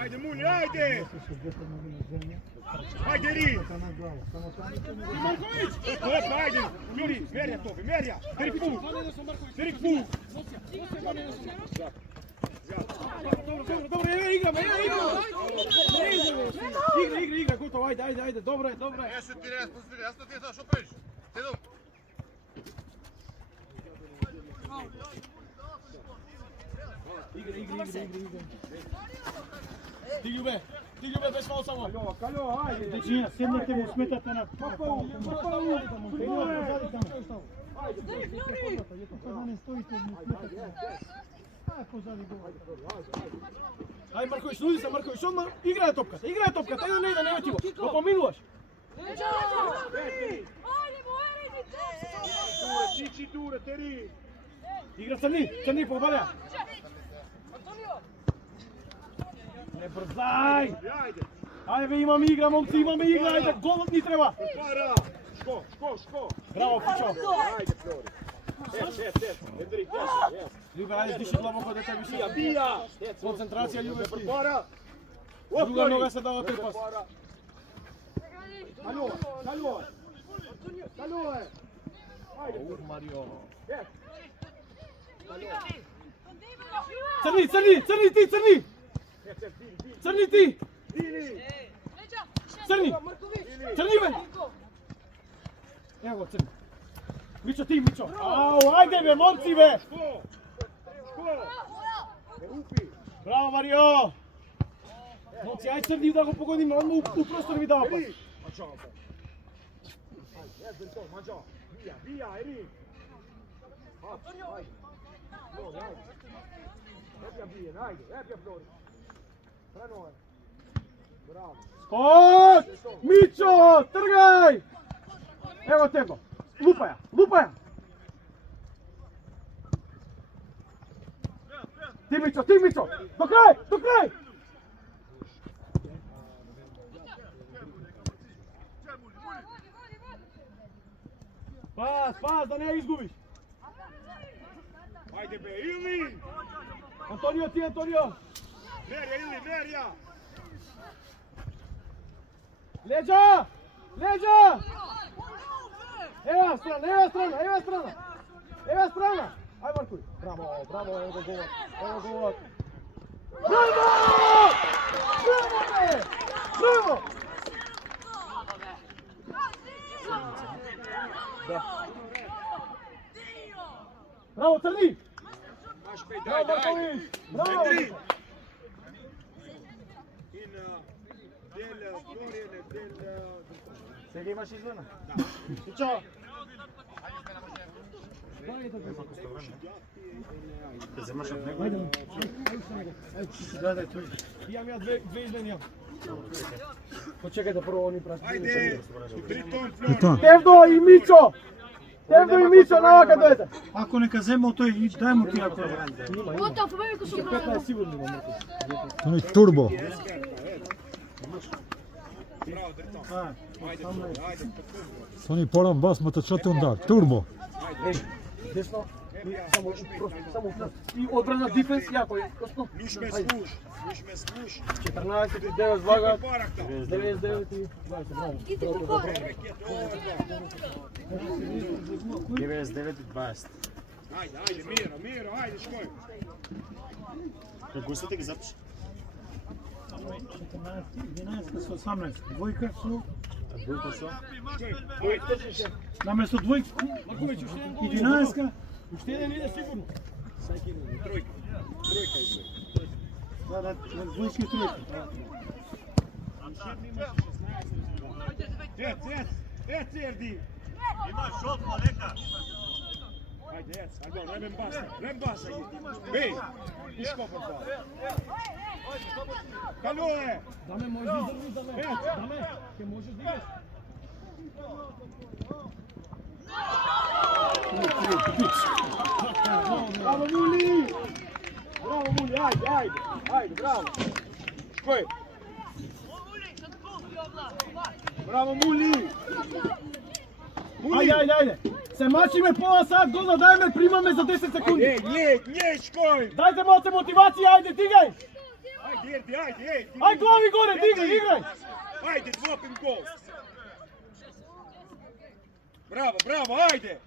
Ajde, Muli, ajde! Ajde, Ri! Opa, ajde! Flori, merja tobi, merja! Terik put! Добре, играме. Игра, готово, ајде, добро е. Јас се ти не спустили, јас ти тоа што правиш? Седам. Ти Љубе, без фал само. Калјо, ајде. Дечиња, седнете му, сметате на... Ај Марковиќ, нуди се Марковиќ, одма играј топката, иде не иде, ти го. Го поминуваш. Тичи дуре, тери. Игра Црни побаля. Не брзај. Ајде. Ајде бе, имаме игра, момци, ајде, голот ни треба. Пара. Шко. Браво, Пичо. Ајде, Флори. Ендрик, Љубе, ајде, диши длабоко дете више. Бија. Концентрација, Љубе, спи. Пара. Друга нога се дава тој пас. Калјо. Ајде. Марио. Yes. Црни ти! Црни бе! Ево го Црни. Мичо ти, Мичо. Ау, ајде бе, момци бе! Шко. Браво, Марио! Момци, ајде Црни да го погодиме, он му у простор ви дава пас. Via, Eri! Epia Flori! Pra noi! Bravo! Скок! Мичо, тргај! Ево тебе! Лупаја! Ти Мичо! До крај! Пас, да не ја изгубиш! Ајде бе, Или! Антонио, ти Антонио! Мерја! Леđa! Ева страна! Ај Марковиќ! Браво, ево го голот! Браво! Браво, Црни! Браво, Марковиќ! Браво! Сега имаш извена? Пичо! Те земаш од него? Да, тој. Имам ја две измени. Почекајте прво они прашања. Ајде! Притон, Притон. Тевдо и Мичо, навака дојдете. Ако нека земал тој, дај му ти ако... Готов, велико што 15 сигурно има. Тони турбо. Браво, Дритон! Ајде! Тони порам бас моточоте удар. Турбо. Десно. Само и одбрана дефенс јако е. Луш ме слуш! 14-9 вага. Баракта! 99 и 20, браво. 99 и 20. Ајде, миро, ајде, шкој! Како сте ги запиши? 11 со 18, двојка со... Двојка со? Наместо двојка, 11, Уште еден иде сигурно. Тројка иде. да, двојка и тројка. Ец, Ерди! Има шот, малека. Ајде, рем баса ги. Беј, пишко порта. Калјо е! Даме, можеш да издржиш, даме. Ке можеш да играш. Браво, Мули! Ајде, браво! Шкој? Браво, Мули! Ајде. Се мачиме пола сат, гол да дајме, примаме за 10 секунди. Не, шкој! Дајте малце мотивација, ајде, дигај. Ајде, Ерди, ајде! Ај глави горе, играј. Ајде, двопен гол! Браво, ајде!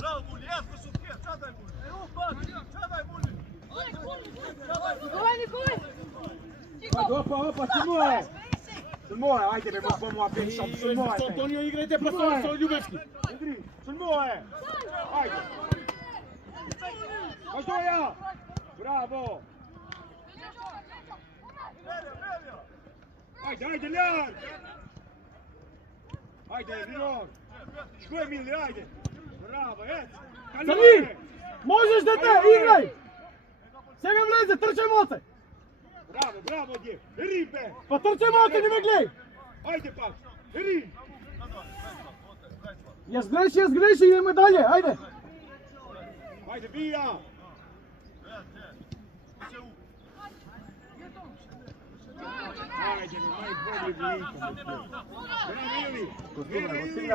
Браво, Мули, јако со тие, чадај Мули. Чадај Мули. Никој! Опа, ти му е! moje, ajde me pomoći opet sam, sul moje. Antonio, igrajte pa sa Ljubevski. Andri, sul moje. Ajde. Pa što ja? Bravo. Ajde, ajde, Ljar. Ajde, Rinor. Što je Mili, ajde. Bravo, ec. Crni, možeš dete, igraj. Сега влезе, трчай моце. Bravo, bravo, dje. Ribe. Pa trčaj moce, не ме гледай. Ajde, pa. Ri. Јас греши, идеме далje, ајде. Ajde, bija. Ajde, najbolji Vika. Bravo, Ili.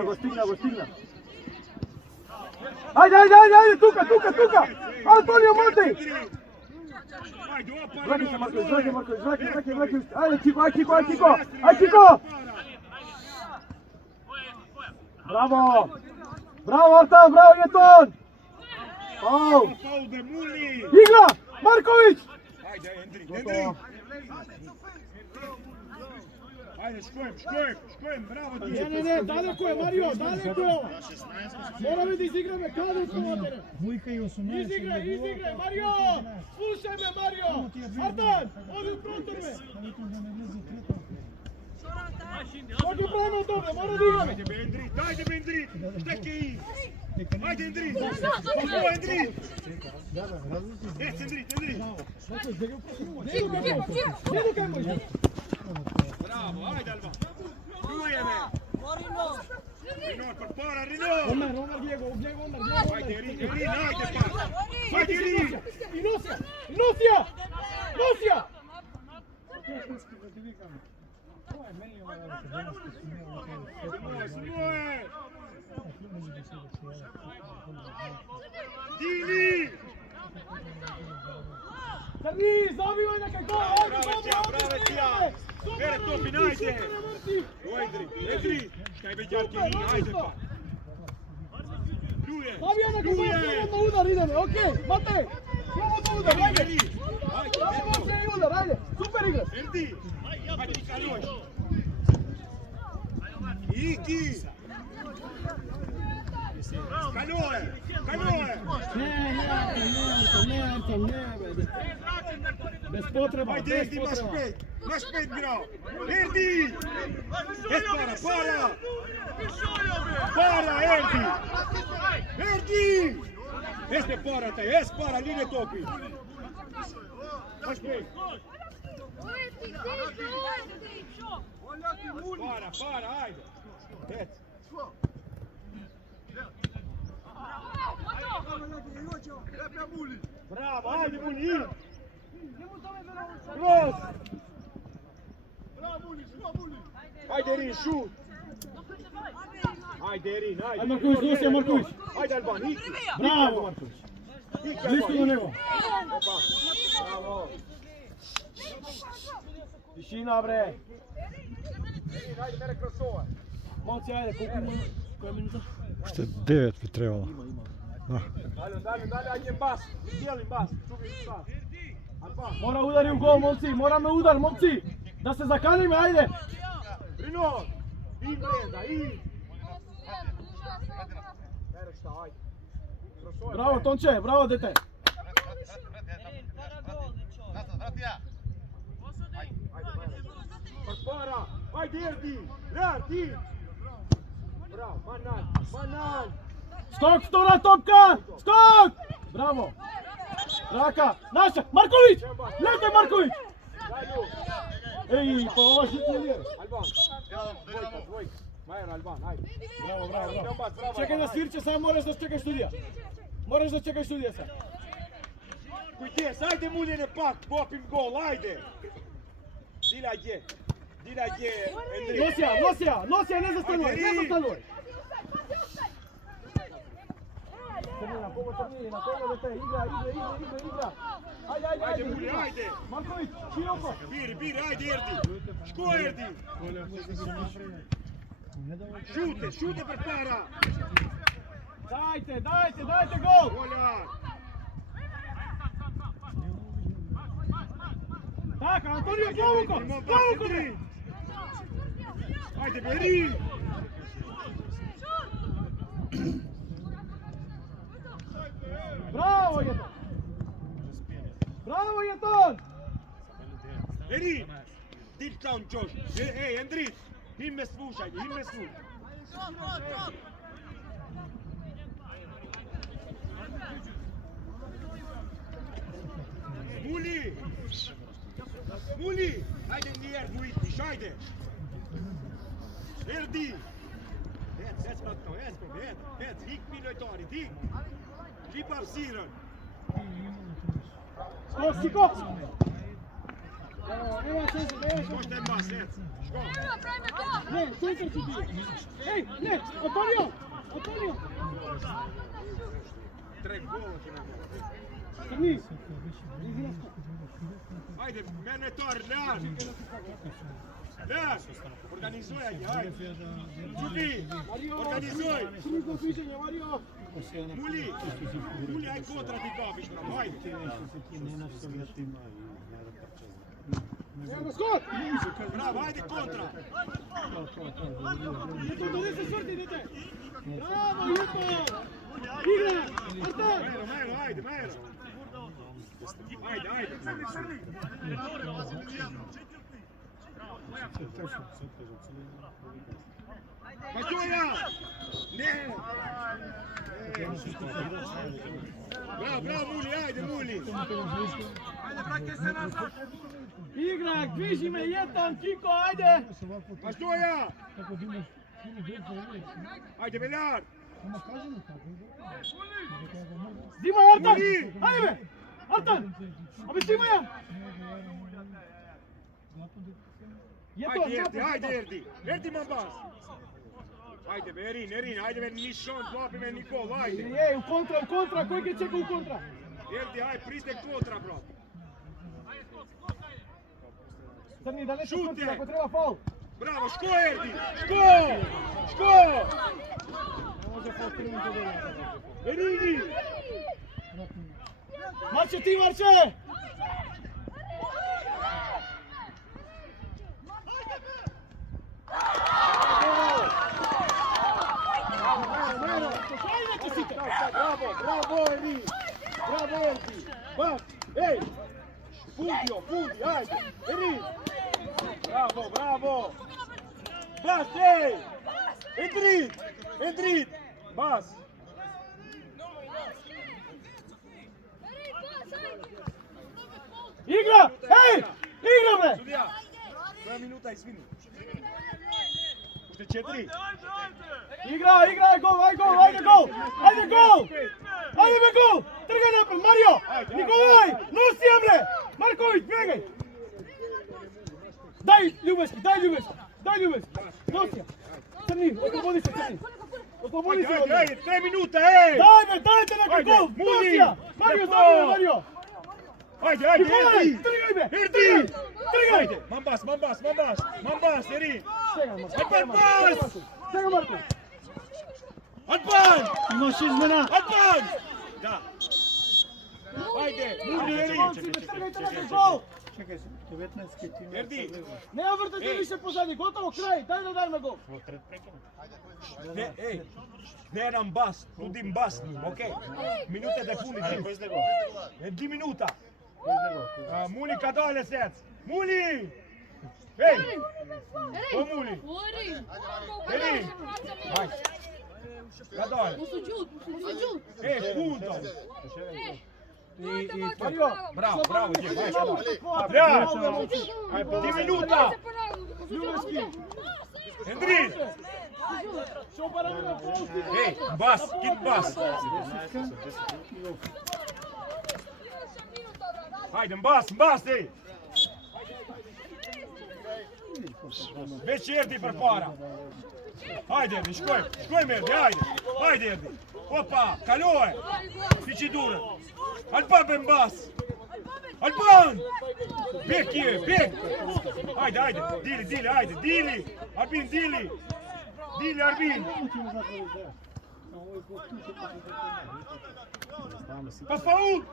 Го стигна. Ајде, тука. Антонио, моте. Ajde, opa. Враќај се, Марковиќ, враќај. Ајде, Кико. Браво, Артан, браво, Јетон. Ау. Paul de Muli. Игра, Марковиќ. Ajde, Endri. Ajde, škojem, bravo ti. Не, далеко е, Марио, далеко. Мораме да изиграме кадрото на терен. Вујка и 18. Изиграј, Марио. Слушај ме, Марио. Артан, оди у простор, бе. Кој го правиме од добре, мора да играме. Ajde, Endri. Šteki. Ajde, Endri. Endri. Endri. Не до кај може. Bravo, ajde, Alba. Čuje me. Rinor, prepara, Rinor. Омер, Диего. Ajde, Rin, ajde, pa. Ajde, Rin. И Носија. Moje. Dini. Crni, zabivaj neka gol. Bravo ti ja. Bere to fin, ajde. Endri. Kaj be ďarki, ajde, pa. Čuje. Zabijaj neka gol, na udar ideme, okej. Matej, idemo na udar, ajde. Ajde, super igra. Erdi. Ajde, Kaloj. Iki. Kaloj. Bez potreba, Ajde, Erdi, naš pet birao. Erdi. Para, Erdi. Este para, para, linje topi. Naš pet. Para, ajde. Ec. Bravo, ajde, Muli. Cross. Ajde, Rin, šut. Ajde, Rin, ajde. Ajde, Marković. Ajde, Alban, Iki. Bravo, Marković. Blisko do него. Bravo. Tišina, bre. Ajde, mere kroz ova. Momci, ajde, koliko ima? Koja minuta? Уште 9 би требало. Да. Dalje, ajde, bas. Dijelim bas. Čuvi bas. Alban. Mora udari u gol, momci. Moramo udar, momci. Da se zakanime, ajde. Rinor. I Breda, i. Mere šta, ajde. Bravo, Tonče, bravo, dete. Para, ajde, Erdi. Ljar, ti. Bravo, Manan. Skok, втора топка! Skok! Bravo! Raka, naša! Marković! Letaj, Marković! Ej, pa ova šut ne vjera. Alban. Dvojka. Majer, Alban, ajde. Bravo. Čekaj da svirče, samo moraš da čekaš studija. Moraš da čekaš studija sad. Kujtes, ajde Muljene pak, popim gol, ajde. Dilaj je, Endri. Nosija, ne zastanuj. Crnina, pomoć Crnina, dete, igra. Ajde, Mulje, ajde. Marković, široko. Biri, ajde, Erdi. Ško, Erdi? Šute, prepara. Dajte gol. Voljar. Така, Антонио, повуко! Ajde, Beri! Браво, Јетон! Браво, Јетон! Beri! Deep down, Josh. Hey, Andrit! Himme slušaj, himme slušaj. Muli! Muli! Hajde nijer, Vujtiš, hajde! Erdi! Hec, bratno, hec, hik minojtarit, hik! Klipar siren! Skok, Siko! Skošten bas, hec! Skok! Ne, centar ti bio! Ej, ne, Antonio! Antonio! Trek gola ti nam. Crni! Hajde, minojtar, Lear! Lear! Organizuj, hajde! Čuti! Organizuj! Crnizno sviđenje, Mario! Muli! Muli, aj kontra ti kapiš, bravo, hajde! Evo, skok! Bravo, hajde kontra! Јетон, донесе сврти, дете! Браво, Јетон! Игра! Артан! Mero, hajde, Mero! Hajde! Pa to ja! Ne! Bravo, Muli, hajde, Muli! Игра, движи ме, Јетон, Кико, ајде! Pa što ja? Hajde, Belar! Снимај, Артан! Ајде бе! Артан! Абе, снимај ја! Hajde, Erdi! Erdi, Mambas! Hajde, Erin, hajde, Nishon, klopi me Nikol, hajde! Ej, u kontra, кој ќе чека у контра? Erdi, hajde, pristek kontra, bro! Crni, да не се Шуте! сврти, ако треба фаул! Bravo, ško, Erdi! Ško! Erini! Марче, ти Марче! Bravo, Erin! Bravo, Erdi! Bak, ej! Fudi, hajde! Erin! Bravo! Bas, ej! Endrit! Bas! Игра! Ей! Игра, бе! Sudija! Koja minuta i svinu? Ušte 4? Игра, ајде гол! Ајде гол! Ајде бе гол! Тргај напред, Марио! Николај! Носи ја, бре! Марковиќ, бегај! Дај Љубешки! Носи ја! Црни, ослободи се, Црни! Ослободи се! Ajde, 3 minuta, ej! Дайте нека Ајде, гол! Муни! Носи ја! Марио, забива, Марио! Ajde, Николај, Erdi! тргај бе! Erdi! Тргај! Ajde, Mambas, Erin! Сега, Марко! Advan! Сега, Марко! Advan! Имаш измена. Advan! Da! Ajde, Muli, Erin! Тргајте нека гол! Чекај се, 19-ки ти не Ерди! Не ја вртете више позади, готово, крај! Дај да дајме гол! Ne nam bas, tudim bas, okej? Minute de puniti. Di minuta. Muli ka dale sec. Muli! Ej! O Muli! Erin! Vai! Ka dale. Ej, punto! Марио! Bravo, Gje, vai, Браво! Di minuta! Љубешки! Endrit! Шо бараме на фаул, ти Ej, bas, kit bas! Hajde, bas, ej! Već Erdi prepara! Hajde, Erdi, škoj me, Erdi, hajde, Erdi! Opa, kaljoje! Fiči dure! Alban bas! Alban! Bek je, bek! Hajde, dili, hajde, Arbin, dili! Dili, Arbin! Pa faul!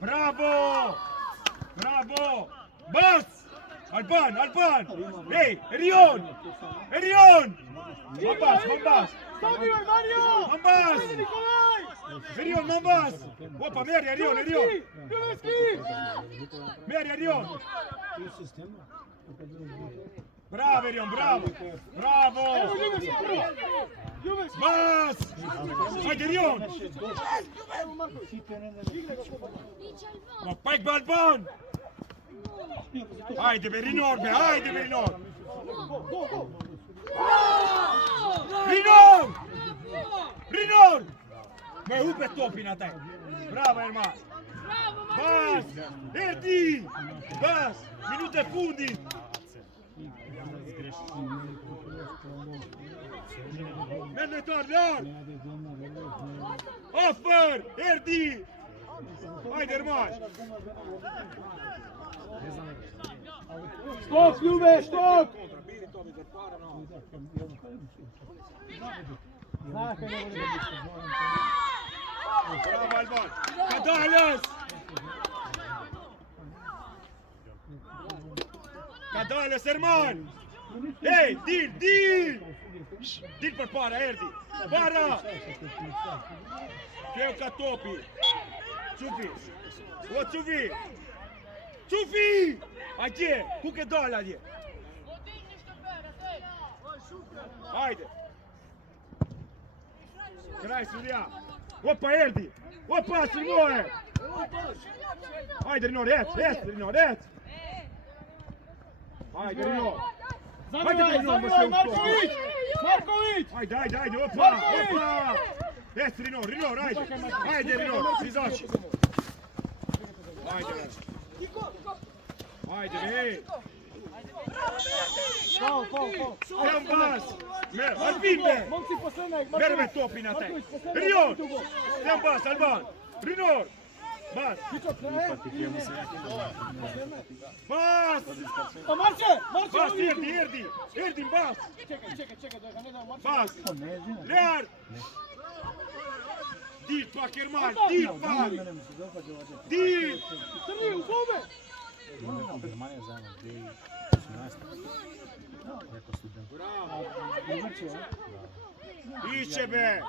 Bravo! Bas! Alban, Alban! Ehi, Erion! Erion! Mambas! Stavljaj, Mario! Mambas! Ajde, Nikolaj! Erion, Mambas! Opa, Meri, Erion! Ljubevski! Meri, Erion! Bravo, Erion, bravo! Bravo! Evo Ljubevski, prvo! Ljubevski! Bas! Ajde, Erion! Evo Marković! Opa, Alban! Ajde, Berinor, be, ajde, Berinor! Rinor! Rinor! Ma je opet topi na taj. Bravo, Erman. Bas! Erdi! Bas! Minute fundi! Mene tornar! Offer! Erdi! Ajde, Erman! Stop, Ljube, stop! Bravo, Alban! Kadales! Kadales, Erman! Ei, Dil! Dil për para, Erdi! Para! Kjo ka topi! Qufi! O, Qufi! Qufi! A gje? Ku ke dal adje? Hajde! Kraj sudija! Opa, Erdi! Opa, Silmoje! Hajde, Rinor, Rinor, Hajde, Rinor! Zabijaj, Marković! Marković! Ajde, opa! Rinor, ajde! Ajde, Rinor, izaši! Ajde, ej! Faul! Evo bas! Albine! Momci poslednjeg, Mer me topi na te! Rinor! Evo bas, Alban! Rinor! Bas! Bas! Pa Marče! Bas, Erdi, bas! Čekaj, da ga ne dao Marče. Bas! Lear! Dil pak, Erman! Dil pak! Dil! Crni, u zube! Германија заедно 2018. Како студент. Iće be!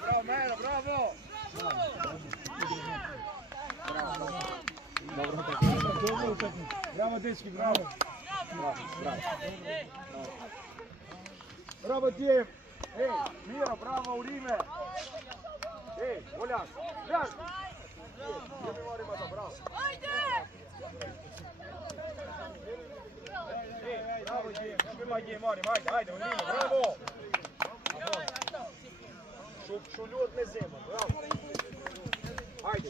Bravo, Mero, bravo! Bravo, dečki, bravo! Bravo, Djev! Ej, Miro, bravo u Rime! Ej, Oljan! Oljan! Bravo! Ej, bravo, Djev! Špimaj, Djev, morim, ajde, u Rime, bravo! Šo ljud ne zema, bravo! Ajde!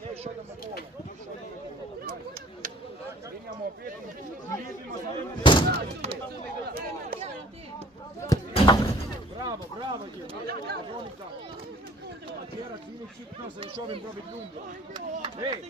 Ne, što idemo kola. Vinjamo opet, vidimo za vreme. Bravo, Djev. Monika. Matjera, Klinić, čitno se još ovim probit Ljumbo. Ej!